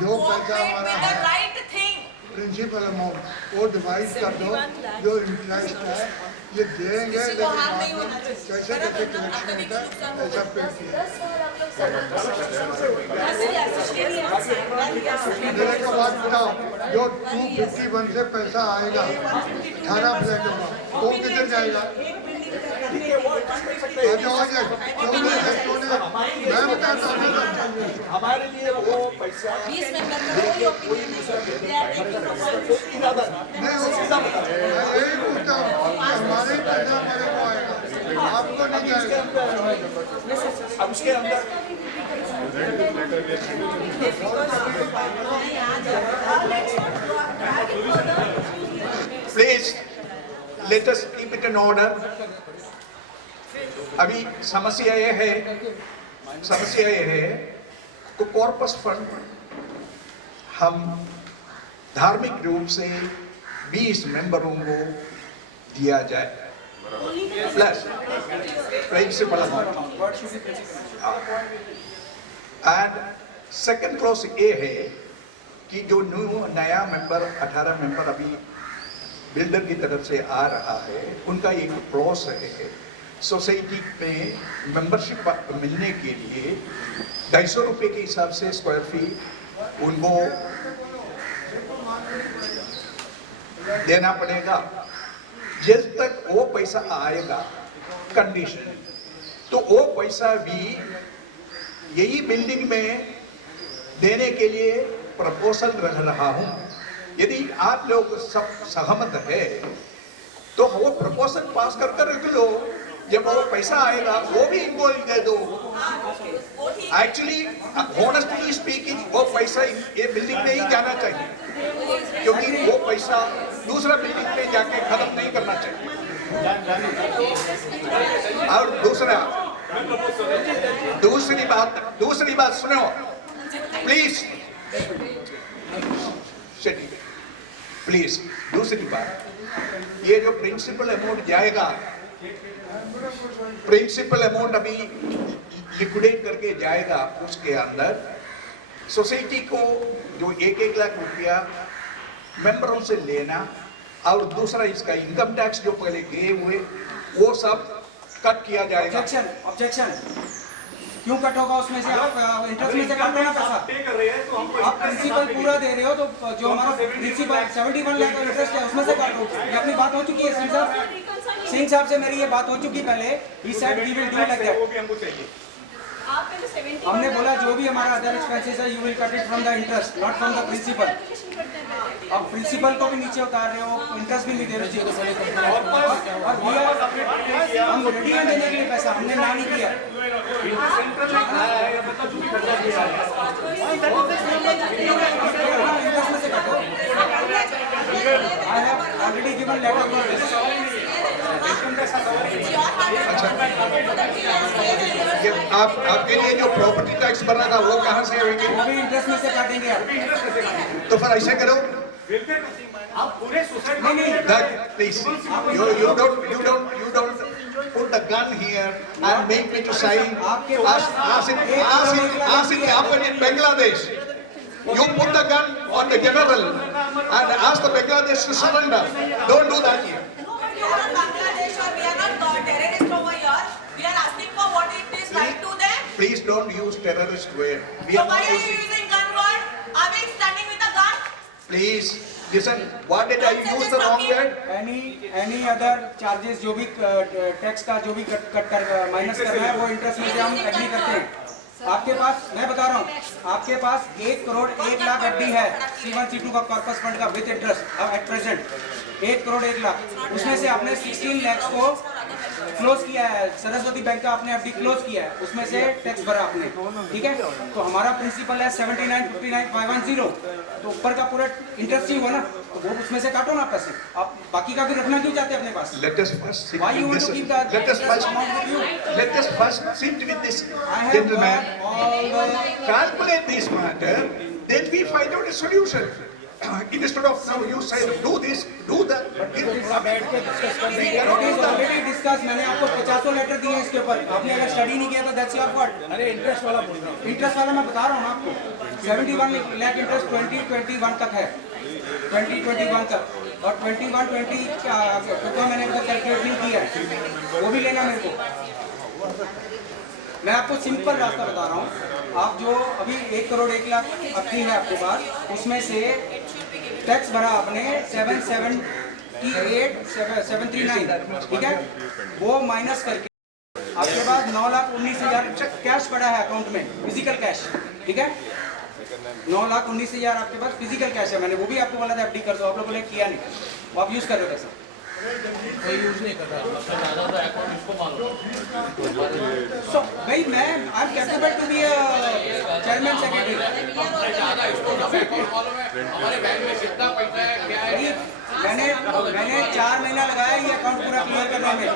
जो पैसा हमारा प्रिंसिपल अमाउंट वो डिवाइड कर दो, जो इंटरेस्ट है ये देंगे, लेकिन कैसे कैसे कलेक्शन होता है ऐसा पे मेरे को बात बताओ, जो 251 से पैसा आएगा 18 फ्लैटों का वो किधर जाएगा? मैं बताता हूँ हमारे लिए वो पैसा नहीं, वो यही पूछता हूँ कि हमारे पैसा हमारे को आएगा, आपको नहीं जाएगा। अब उसके अंदर please let us keep it in order. अभी समस्या ये है कि कॉर्पस फंड हम धार्मिक रूप से 20 मेंबरों को दिया जाए plus principal amount. And second clause ये है कि जो नया मेंबर 18 मेंबर अभी बिल्डर की तरफ से आ रहा है, उनका एक क्लॉज है सोसाइटी में मेंबरशिप मिलने के लिए 250 रुपये के हिसाब से स्क्वायर फीट उनको देना पड़ेगा। जब तक वो पैसा आएगा कंडीशन, तो वो पैसा भी यही बिल्डिंग में देने के लिए प्रपोजल रख रहा हूं। यदि आप लोग सब सहमत है तो वो प्रपोजल पास कर रख लो, जब वो पैसा आएगा वो भी इनको दे दो। एक्चुअली ऑनेस्टली स्पीकिंग वो पैसा ये बिल्डिंग में ही जाना चाहिए, क्योंकि वो पैसा दूसरा बिल्डिंग में जाके खत्म नहीं करना चाहिए। और दूसरी बात सुनो प्लीज प्लीज। दूसरी बात, ये जो प्रिंसिपल अमाउंट जाएगा, प्रिंसिपल अमाउंट अभी लिक्विडेट करके जाएगा, उसके अंदर सोसाइटी को जो 1-1 लाख रुपया मेंबरों से लेना और दूसरा इसका इनकम टैक्स जो पहले गए हुए वो सब कट किया जाएगा। ऑब्जेक्शन क्यों कट होगा? उसमें से आप इंटरेस्ट में से काटो ना पैसा। आप प्रिंसिपल पूरा दे रहे हो तो जो हमारा प्रिंसिपल 71 लाख का इंटरेस्ट है उसमें से काटो। ये अपनी बात हो चुकी है सिंह साहब से मेरी ये बात हो चुकी पहले। He said we will do like that. हमने बोला जो भी हमारा अदर एक्सपेंसेस है you will cut it from the interest, not from the principal. अब प्रिंसिपल को भी नीचे उतार रहे हो, इंटरेस्ट भी नहीं दे रहे हो। और हम रेडी हैं देने के लिए पैसा, हमने ना नहीं किया। इंटरेस्ट में से काटो। I have already given letter for this. आपके लिए जो प्रॉपर्टी टैक्स भरना था वो कहाँ से होंगे? वो भी इंटरेस्ट में से काटेंगे आप। तो फिर ऐसे करो, आप पूरे society please you don't put the gun here and make me to sign as it happened in Bangladesh. You put the gun on the general and ask the Bangladesh to surrender. Don't do that here. We are not Bangladesh or we are not terrorists over here. We are asking for what it is right to them. Please don't use terrorist word. So why are you using gun word? Are we standing with a gun? Please listen. What did I use the wrong word? Any other charges जो भी tax का जो भी cut कर minus करना है वो interest में से हम एग्री करते हैं। आपके पास, मैं बता रहा हूँ, आपके पास 1 करोड़ 1 लाख एफडी है C1 C2 का कॉर्पस फंड का विद इंटरेस्ट अब एट प्रेजेंट 1 करोड़ 1 लाख, उसमें से आपने 16 लाख को क्लोज किया है, सरस्वती बैंक का आपने एफडी क्लोज किया है, उसमें से टैक्स भरा आपने, ठीक है। तो हमारा प्रिंसिपल है 79,59,510, तो ऊपर का पूरा इंटरेस्ट ही हुआ ना, तो वो उसमें से काटो ना पैसे, आप बाकी का भी रखना क्यों चाहते हैं अपने पास? Let us first sit Why you with want this. to keep that Let us first. amount with you? Let us first sit with this I have gentleman. all the Calculate this matter. Then we find out a solution. Instead of now you say do this, do that. We cannot do that. Already discuss, मैंने आपको 50 letter दिए इसके ऊपर, आपने अगर study नहीं किया तो दैट्स योर फॉल्ट। अरे इंटरेस्ट वाला बोल रहा हूँ। इंटरेस्ट वाला मैं बता रहा हूँ आपको, 71 लाख इंटरेस्ट 2021 तक है, 2021 तक, और 21-20 का मैंने कैलकुलेट नहीं किया है, वो भी लेना मेरे को। मैं आपको सिंपल रास्ता बता रहा हूँ, आप जो अभी 1 करोड़ 1 लाख अभी है आपके पास, उसमें से टैक्स भरा आपने 739, ठीक है, वो माइनस करके आपके पास 9,19,000 कैश पड़ा है अकाउंट में, फिजिकल कैश, ठीक है, 9,19,000 आपके पास फिजिकल कैश है। मैंने वो भी आपको बोला था एफडी कर दो, आप लोगों ने किया नहीं, वो आप यूज कर रहे हो पैसा, कोई यूज नहीं कर रहा। सो भाई मैं I am capable to be chairman secretary. हमारे बैंक में कितना पैसा है, क्या है? मैंने 4 महीना लगाया ये अकाउंट पूरा क्लियर करने में।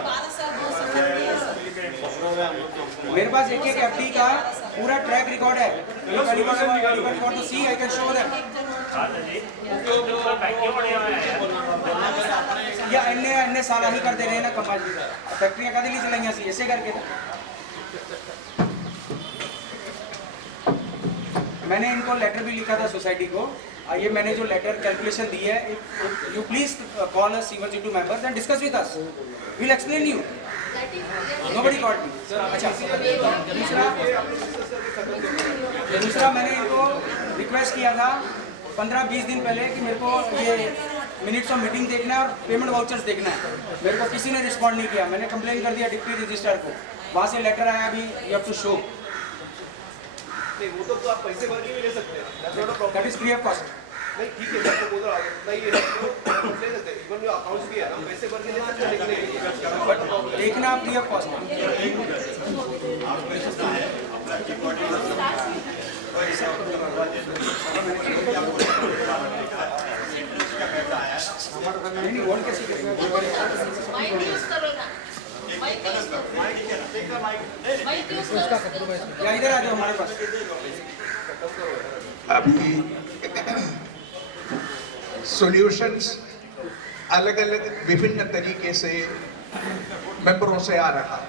मेरे पास एक एफडी का पूरा ट्रैक रिकॉर्ड है, सी आई कैन शो देम। या अन्य साला ही कर दे रहे हैं ना कमाल जी, फैक्ट्रियां का दिल्ली चलाइया सी ऐसे करके। मैंने इनको लेटर भी लिखा था सोसाइटी को, ये मैंने जो लेटर कैलकुलेशन दी है, you please call us C1 C2 members and discuss with us, we will explain you. Nobody called me. अच्छा, दूसरा मैंने इनको रिक्वेस्ट किया था 15-20 दिन पहले कि मेरे को ये मिनट्स ऑफ मीटिंग देखना है और पेमेंट वाउचर्स देखना है, मेरे को किसी ने रिस्पॉन्ड नहीं किया। मैंने कंप्लेन कर दिया डिप्टी रजिस्ट्रार को, वहाँ से लेटर आया अभी, यू हैव टू शो। नहीं वो तो आप पैसे भर के भी ले सकते हैं, that is free of cost. नहीं ठीक है, मैं तो बोल रहा हूँ नहीं ये ले सकते हैं, इवन जो अकाउंट्स भी है हम पैसे भर के ले सकते हैं, लेकिन देखना फ्री ऑफ कॉस्ट। नहीं वोट कैसे माइक यूज करो ना, माइक यूज करो, माइक यूज करो। या इधर आ जाओ हमारे पास। अभी सॉल्यूशंस अलग अलग विभिन्न तरीके से मेंबरों से आ रहा है।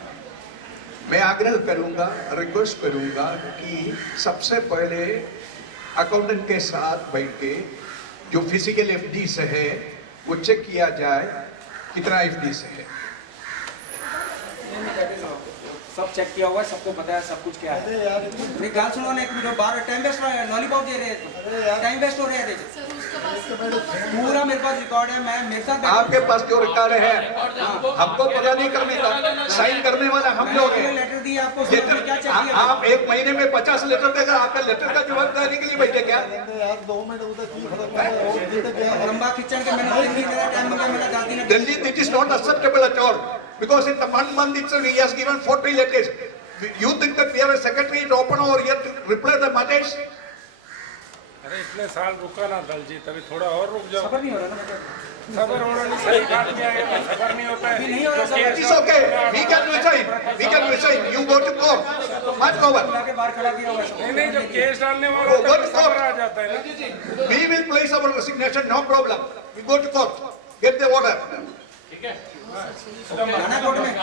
मैं आग्रह करूंगा, रिक्वेस्ट करूंगा कि सबसे पहले अकाउंटेंट के साथ बैठ के जो फिजिकल एफडी से है वो चेक किया जाए कितना एफडी से है। सब चेक किया हुआ है, सबको पता है सब कुछ क्या है। मेरी गाल सुनो ना एक मिनट, बार टाइम वेस्ट हो रहा है, लॉलीपॉप दे रहे हैं, टाइम वेस्ट हो रहा है। पूरा मेरे पास रिकॉर्ड है, मैं मेरे साथ आपके पास जो रिकॉर्ड है हमको पता नहीं करने का, साइन करने वाला हम लोग हैं। लेटर दिया आपको, क्या चाहिए? आप 1 महीने में 50 लेटर देगा, आपका लेटर का जवाब देने के लिए बैठे क्या? लंबा खिंचन के मैंने टाइम में मेरा दादी ने Delhi, it is not acceptable at all. Because in the 1 month itself he has given 40 letters. You think that we are a secretary to open over here to reply the matters? अरे इतने साल रुका ना दलजीत, अभी थोड़ा और रुक जाओ। सबर नहीं हो रहा ना बेटा, सबर होना नहीं, सही बात नहीं आएगा, सबर नहीं होता है। नहीं हो रहा सबर। It is okay. We can resign. We can resign. You go to court. Much over. के बाहर खड़ा किया हुआ है। नहीं जब केस डालने वाला होता है तो सबर आ जाता है ना। We will place our resignation, no problem. We go to court. Get the order. ठीक है, जाना कोर्ट में।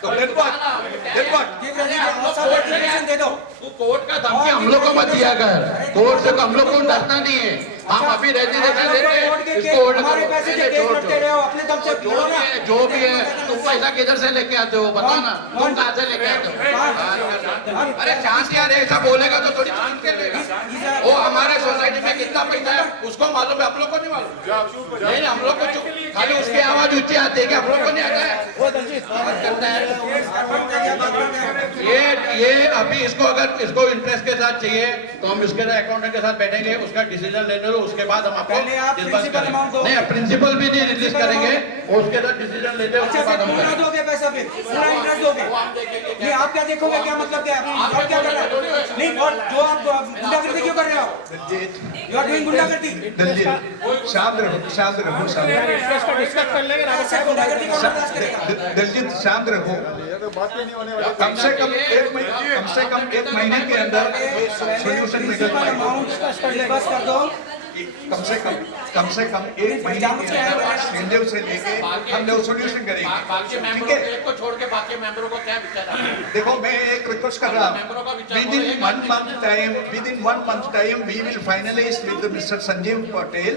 So then what? Then what? दे दो। तू कोर्ट का धमकी हम लोग को मत दिया कर, कोर्ट से हम लोग को डरना नहीं है। हम अभी रेजिग्नेशन देंगे, इसको होल्ड करो। हमारे पैसे से केस लड़ते रहे हो, अपने दम से लड़ो ना। जो भी है तुम पैसा किधर से लेके आते हो बताओ ना, तुम कहाँ से लेके आते हो? अरे चांस यार ऐसा बोलेगा तो थोड़ी चांस के लेगा। वो हमारे सोसाइटी में कितना पैसा है उसको मालूम है, हम लोग को नहीं मालूम। नहीं हम लोग को खाली उसकी आवाज ऊंची आती है कि हम लोग को नहीं आता है। ये अभी इसको अगर इसको इंटरेस्ट के साथ चाहिए तो हम इसके साथ अकाउंटेंट के साथ बैठेंगे, उसका डिसीजन लेने दो, उसके बाद हम आपको डिस्कस करेंगे। नहीं, प्रिंसिपल भी नहीं रिलीज करेंगे, उसके साथ डिसीजन लेते हैं, उसके बाद हम पूरा दोगे पैसा, फिर पूरा इंटरेस्ट दोगे? नहीं, आप क्या देखोगे, क्या मतलब क्या आप क्या कर रहे हो? नहीं, और जो आप गुंडागर्दी क्यों कर रहे हो? यू आर डूइंग गुंडागर्दी। दलजीत, शांत रहो, शांत रहो, शांत रहो। डिस्कस कर लेंगे ना, गुंडागर्दी कौन बर्दाश्त करेगा? दलजीत, शांत रहो। कम से कम एक महीने के अंदर सोल्यूशन निकल पाएगा। बस कर दो। कम से कम एक महीने के अंदर संजय से लेके हम लोग सोल्यूशन करेंगे। बाकी मेंबरों को छोड़ के बाकी मेंबरों को क्या विचार है? देखो, मैं एक रिक्वेस्ट कर रहा हूँ, within 1 month time we will finalize with Mr. Sanjeev Patel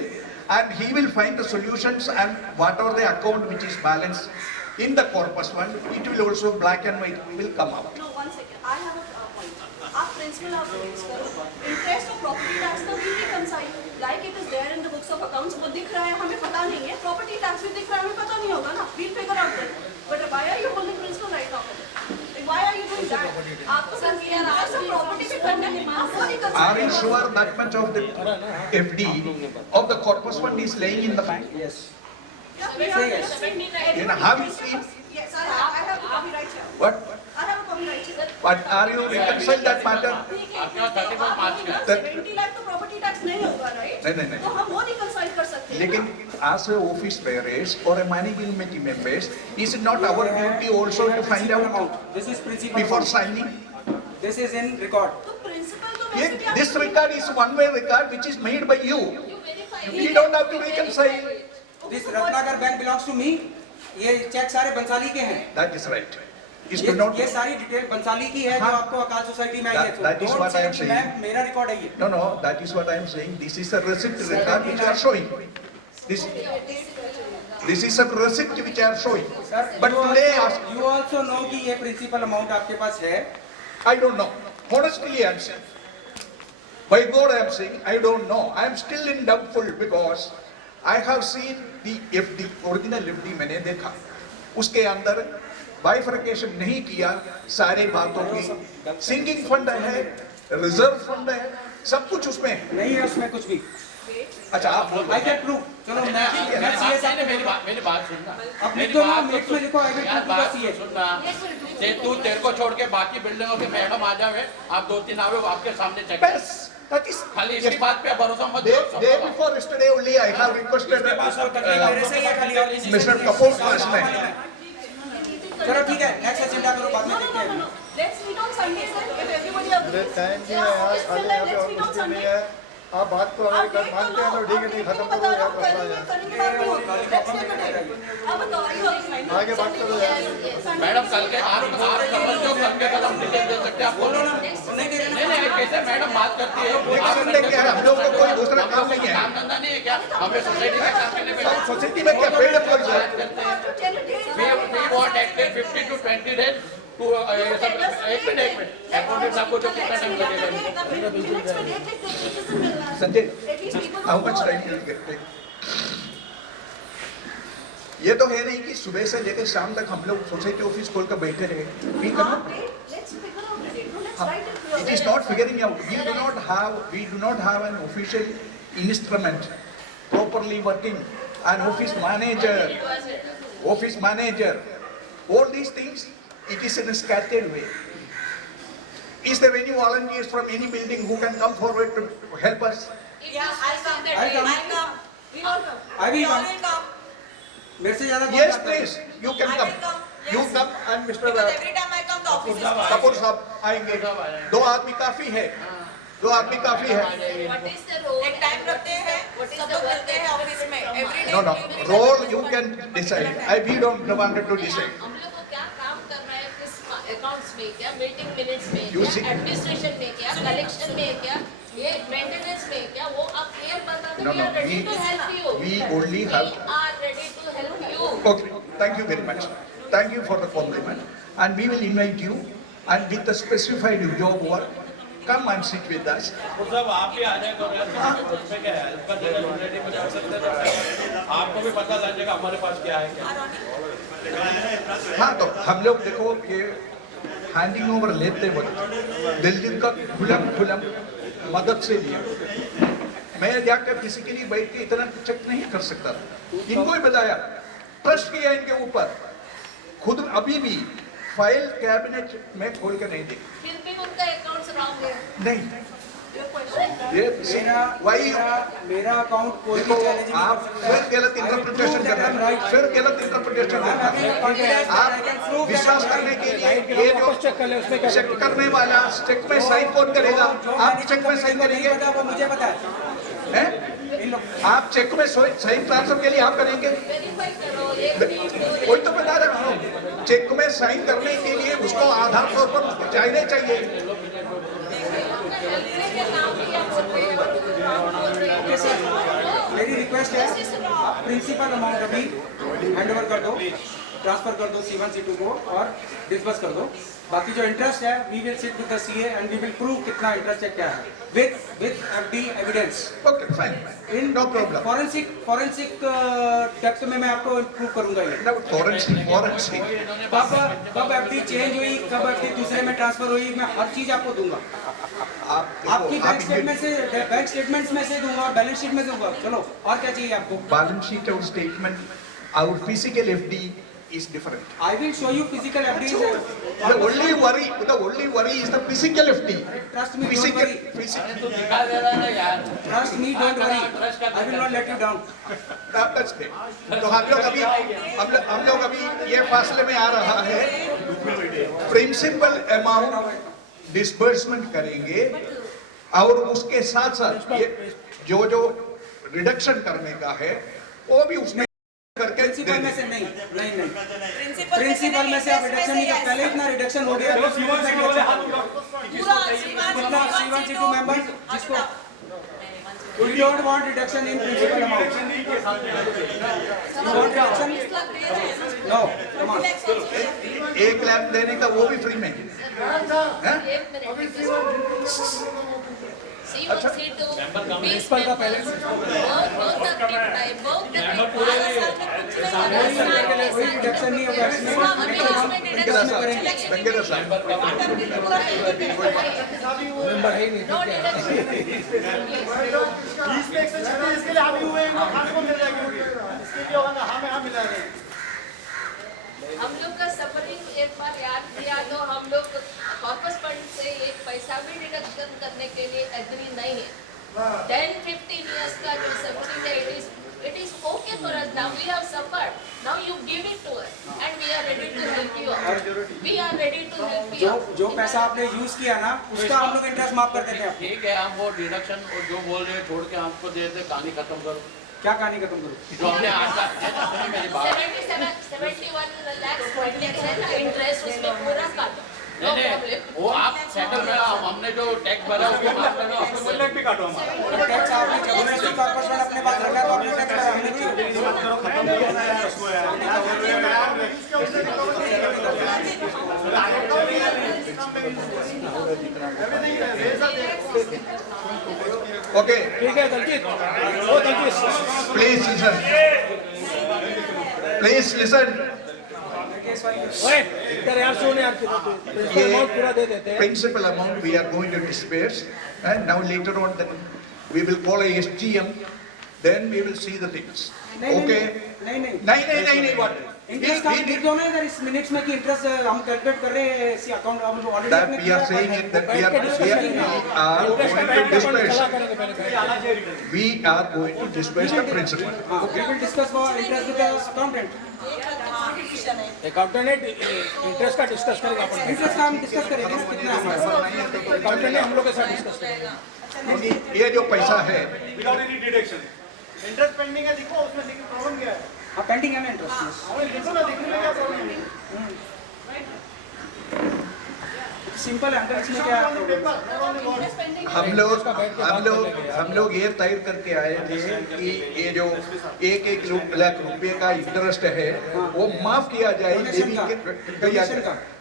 and he will find the solutions and whatever the account which is balanced in the corpus fund, it will also black and white will come out. No, 1 second. I have a point. आप principal आप raise करो. Interest और property tax का भी reconcile. Like it is there in the books of accounts. वो दिख रहा है, हमें पता नहीं है. Property tax भी दिख रहा है, हमें पता नहीं होगा ना. We'll figure out that. But why are you holding principal right now? Why are you doing that? आपको property भी करना है. आप वो नहीं कर सकते. Are you sure that much of the FD of the corpus fund is laying in the bank? Yes. You know, have you seen? Yes, I have a copy right here. What? I have a copy right here. But are you reconcile that matter? 70 lakh तो property tax नहीं होगा, right? नहीं। तो हम वो reconcile कर सकते हैं. लेकिन as a office bearers or a money committee members, is it not our duty also to find out This is principal before amount. signing? This is in record. तो principal तो वैसे भी This record is one-way record which is made by you. You don't have to reconcile. This Ratnagar bank belongs to me. ये check सारे बंसाली के हैं. That is right. Is to not. ये सारी डिटेल बंसाली की है जो आपको अकाल सोसाइटी में आई है. That is what I am saying. मेरा रिकॉर्ड है ये. No, that is what I am saying. This is a receipt record which are showing. This is a receipt which are showing. But today, you also know कि ये principal amount आपके पास है. I don't know. Honestly, I am saying. By God, I am saying I don't know. I am still in doubtful because I have seen the FD, original FD मैंने देखा. उसके अंदर bifurcation नहीं किया सारे बातों की. सिंगिंग फंड है, रिजर्व फंड है, सब कुछ उसमें है. नहीं है उसमें कुछ भी. अच्छा, आप बोल. I can prove. चलो मैं मेरी बात सुनना. अब लिख दो ना, मिनट में लिखो. I will prove to the CA. सुनना. तेरे को छोड़ के बाकी बिल्डिंगों के मैडम आ जावे, आप 2-3 आवे, आपके सामने चेक. That is खाली इस बात पे भरोसा मत day before yesterday only I have requested Mr. Kapoor last night. चलो ठीक है, नेक्स्ट एजेंडा करो, बाद में देखते हैं. Let's meet on Sunday, sir. If everybody agrees. Time भी है यार, साढ़े यहाँ पे ऑफिस भी है. आप बात को हमारी कर मानते हैं तो ठीक है, नहीं खत्म करो यार मसला यार. आगे बात करो यार. मैडम कल के आप समझ लो, कल के कल हम डिटेल दे सकते हैं. आप बोलो ना. नहीं कैसे मैडम बात करती है. हम लोग को कोई दूसरा काम नहीं है. काम धंधा नहीं है क्या? हमें सोसाइटी में काम करने पे. सोसाइटी में क्या पेड़ लग जाए? We want at least 50 to 20 days to एक मिनट अकाउंटेंट साहब को जो कितना टाइम लगेगा. Sanjay, how much time will it take? ये तो है नहीं कि सुबह से लेकर शाम तक हम लोग सोसाइटी ऑफिस खोल कर बैठे रहे. It is not figuring out. We do not have an official instrument properly working. An office manager. All these things, it is in a scattered way. Is there any volunteers from any building who can come forward to help us? Yeah, I'll come. We all come. I will come. मेरे से ज़्यादा. Yes, please. You can come. You come and Mr. Because every time I come, the office is closed. Kapoor साहब आएंगे. 2 आदमी काफी है. 2 आदमी काफी है. What is the role? एक टाइम रखते हैं, सब लोग मिलते हैं ऑफिस में. Every day. No. Role you can decide. We don't want to decide. हम लोग को क्या काम करना है किस अकाउंट्स में क्या, मीटिंग मिनट्स में You क्या, see- एडमिनिस्ट्रेशन में क्या, कलेक्शन में क्या, ये मेंटेनेंस में क्या, वो आप क्लियर बता दो. No, We are ready we- to help you. we only have- We are ready to help you. Okay. Thank you very much. Thank you for the compliment. And we will invite you and with the specified job work, come and sit with us. तो सब आप भी आ जाए करो यार, उसमें क्या है, उसका जगह ऑलरेडी में जा सकते हैं, आपको भी पता लग जाएगा हमारे पास क्या है क्या। हाँ, तो हम लोग देखो ये हैंडिंग ओवर लेते वक्त दिलजीत का खुलम मदद से लिया। मैं जाकर किसी के लिए बैठ के इतना चेक नहीं कर सकता था, इनको ही बताया, ट्रस्ट किया इनके ऊपर, खुद अभी भी फाइल कैबिनेट में खोल के नहीं देखी। फिर भी उनका अकाउंट्स रॉन्ग है। नहीं, मेरा अकाउंट कोई भी चैलेंज नहीं आप फिर गलत इंटरप्रिटेशन कर रहे हैं, फिर गलत इंटरप्रिटेशन कर रहे हैं। आप विश्वास करने के लिए ये जो चेक करने वाला चेक में साइन कौन करेगा? आप चेक में साइन करेंगे? वो मुझे पता है। आप चेक में साइन ट्रांसफर के लिए आप करेंगे? वेरीफाई करो, एक मिनट वही तो बता रहा हूँ, चेक में साइन करने के लिए उसको आधार तौर पर चाहिए चाहिए। मेरी रिक्वेस्ट है, आप प्रिंसिपल अमाउंट अभी हैंड ओवर कर दो, ट्रांसफर कर दो C1 C2 को और डिस्बर्स कर दो। बाकी जो इंटरेस्ट है we will sit with the CA and we will prove कितना इंटरेस्ट है क्या है with FD evidence. Okay fine, no problem. Forensic depth में मैं आपको प्रूव करूंगा ये। फॉरेंसिक कब FD चेंज हुई, कब FD दूसरे में ट्रांसफर हुई, मैं हर चीज आपको दूंगा। आपकी बैंक स्टेटमेंट्स में से दूंगा, बैलेंस शीट में दूंगा। चलो और क्या चाहिए आपको? बैलेंस शीट और statement, our physical FD is different. I will show you physical FD. The only worry is the physical FD. Trust me, Physical, don't worry. physical. Trust me, don't worry. I will not let you down. That's great. तो हम लोग अभी ये फासले में आ रहा है, principal amount disbursement करेंगे और उसके साथ साथ ये जो रिडक्शन करने का है वो भी उसमें करके प्रिंसिपल में से नहीं प्रिंसिपल में से आप रिडक्शन नहीं कर, पहले इतना रिडक्शन हो गया तो C1 C2 मेंबर्स जिसको we don't want reduction in principal amount. You want reduction? No, come on. 1 lakh देने का वो भी फ्री में है? प्रिंसिपल का पहले कोई रिडक्शन नहीं होगा मेंबर है ही नहीं। इसके लिए हावी हुए हैं, खाने को मिल जाएगी, इसके लिए होगा हमें मिला रहेगा। हम लोग का सफरिंग एक बार याद किया तो हम लोग कॉर्पस फंड से एक पैसा भी डिडक्शन करने के लिए एग्री नहीं है। 10-15 years का जो सफरिंग है, it is okay for us now. We have suffered. Now you give it to us, and we are ready to help you out. We are ready to help you out. जो पैसा आपने use किया ना उसका हम लोग interest माफ कर देते हैं। ठीक है, हम वो डिडक्शन और जो बोल रहे हैं छोड़ के हमको दे दे, कहानी खत्म करो। क्या कहानी खत्म करो? जो हमने आज मेरी बात 71 lakhs इंटरेस्ट उसमें पूरा काटो। नहीं, वो आप सेटल में हमने जो टैक्स भरा उसको माफ करना, आपको कोई लग भी काटो हमारा टैक्स आपने जबरदस्ती कॉर्पोरेशन अपने पास रखा तो आपने टैक्स भरा, हमने ओके ठीक है दलजीत, ओ दलजीत प्लीज लिसन। ओए इधर यार सुन यार, प्रिंसिपल अमाउंट पूरा दे देते हैं। Principal amount we are going to disperse, and now later on then we will call a SGM, then we will see the things. Okay? नहीं what? इंटरेस्ट का लिख दो ना इधर इस मिनट्स में कि इंटरेस्ट हम कैलकुलेट कर रहे हैं इसी अकाउंट हम already That we are saying it that we are going to disperse. We are going to disperse the principal. We will discuss about interest with the accountant. Accountant interest का discuss करेगा अपन। Interest का हम discuss करेंगे कितना हमारा accountant ने हम लोग के साथ डिस्कस करेगा। ये जो पैसा है without any deduction interest pending है, दिखो उसमें देखिए प्रॉब्लम क्या है। हाँ पेंडिंग है ना इंटरेस्ट, देखो ना, दिखने में क्या प्रॉब्लम है? सिंपल है, इसमें क्या हम लोग ये तय करके आए थे कि ये जो 1-1 लाख रुपए का इंटरेस्ट है वो माफ किया जाए।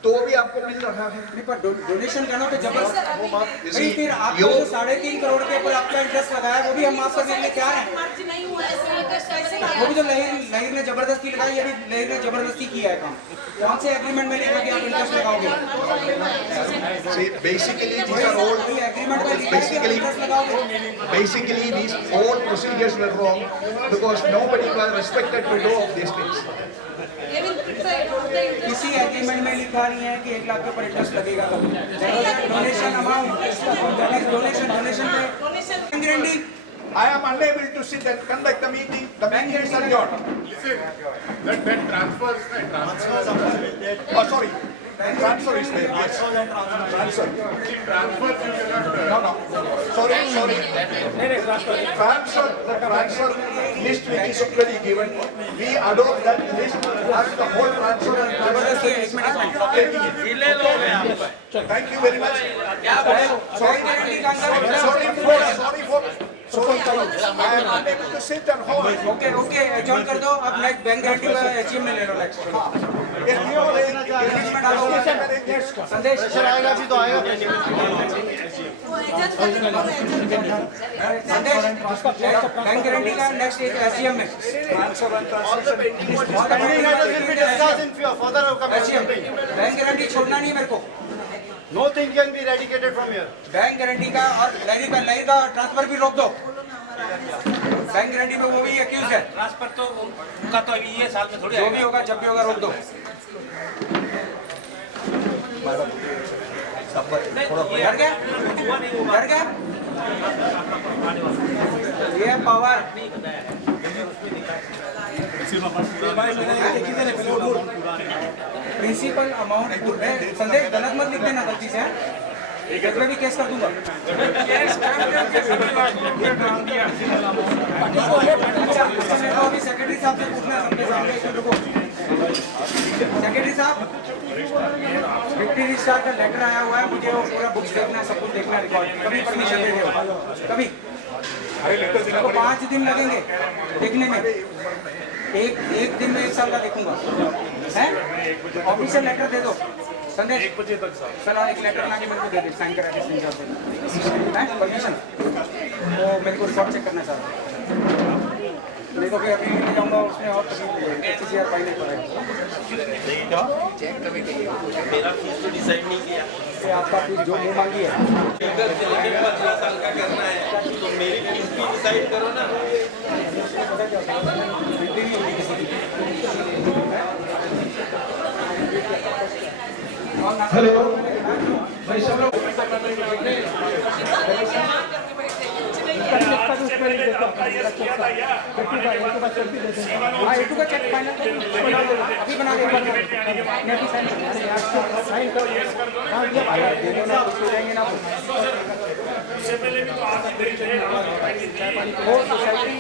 तो भी आपको मिल रहा है। नहीं पर डोनेशन करना तो जबरदस्त। See, फिर आपने you- जो 3.5 करोड़ के ऊपर आपका इंटरेस्ट लगाया वो भी हम माफ करने के लिए तैयार हैं। वो भी तो लहिर ने जबरदस्ती लगाई, ये भी लहिर ने जबरदस्ती किया है काम। कौन से एग्रीमेंट में लिखा कि आप इंटरेस्ट लगाओगे? See, basically these are all agreement में लिखा है कि आप इंटरेस्ट लगाओगे। basically these all procedures were wrong because nobody was respected to do of these things. किसी एग्रीमेंट में लिखा नहीं है कि 1 लाख के ऊपर इंटरेस्ट लगेगा। डोनेशन अमाउंट डोनेशन पे guarantee. I am unable to sit and conduct the meeting. The meeting is adjourned. Listen, that transfer is not Oh, sorry. Transfer is there. Yes. Transfer. See, transfers you cannot. No. Sorry. Transfer. The transfer list which is already given. We adopt that list as the whole transfer and taking it. Thank you very much. Sorry. I am unable to sit and hold. Okay adjourn कर दो। अब next bank guarantee का HM में ले लो next. संदेश आएगा भी तो आएगा। संदेश बैंक गारंटी का नेक्स्ट एक एचएम में। बैंक गारंटी छोड़ना नहीं मेरे को। Nothing can be eradicated from here. Bank guarantee का और लहरी का ट्रांसफर भी रोक दो। बैंक गारंटी में वो भी एक्यूज है। ट्रांसफर तो उनका तो अभी ये साल में थोड़ी जो भी होगा जब भी होगा रोक दो। डर गया ये पावर प्रिंसिपल अमाउंट संदेश गलत मत लिख देना गलती से। इसमें भी केस कर दूंगा। अच्छा मेरे को अभी सेक्रेटरी साहब से पूछना है सबके सामने। सेक्रेटरी साहब 50 रजिस्ट्रार का लेटर आया हुआ है, मुझे वो पूरा बुक्स देखना है, सब कुछ देखना है, रिकॉर्ड कभी परमिशन दे दो कभी। तो 5 दिन लगेंगे देखने में। एक दिन में 1 साल का देखूंगा है। ऑफिशियल लेटर दे दो संदेश 1 बजे तक सर एक लेटर बना के मेरे को दे दे, साइन करा के सिग्नेचर से परमिशन। तो मेरे को रिकॉर्ड चेक करना चाहता हूँ। मेरे को फिर अभी ले जाऊंगा उसमें और तकलीफ फाइन नहीं पड़ेगा। चेक कभी मेरा फीस तो डिसाइड नहीं किया। आपका फीस जो मुँह मांगी है 15 साल का करना है तो मेरी फीस भी डिसाइड करो ना। हेलो एटू का चेक फाइनल अभी बना के साइन करो। वो सोसाइटी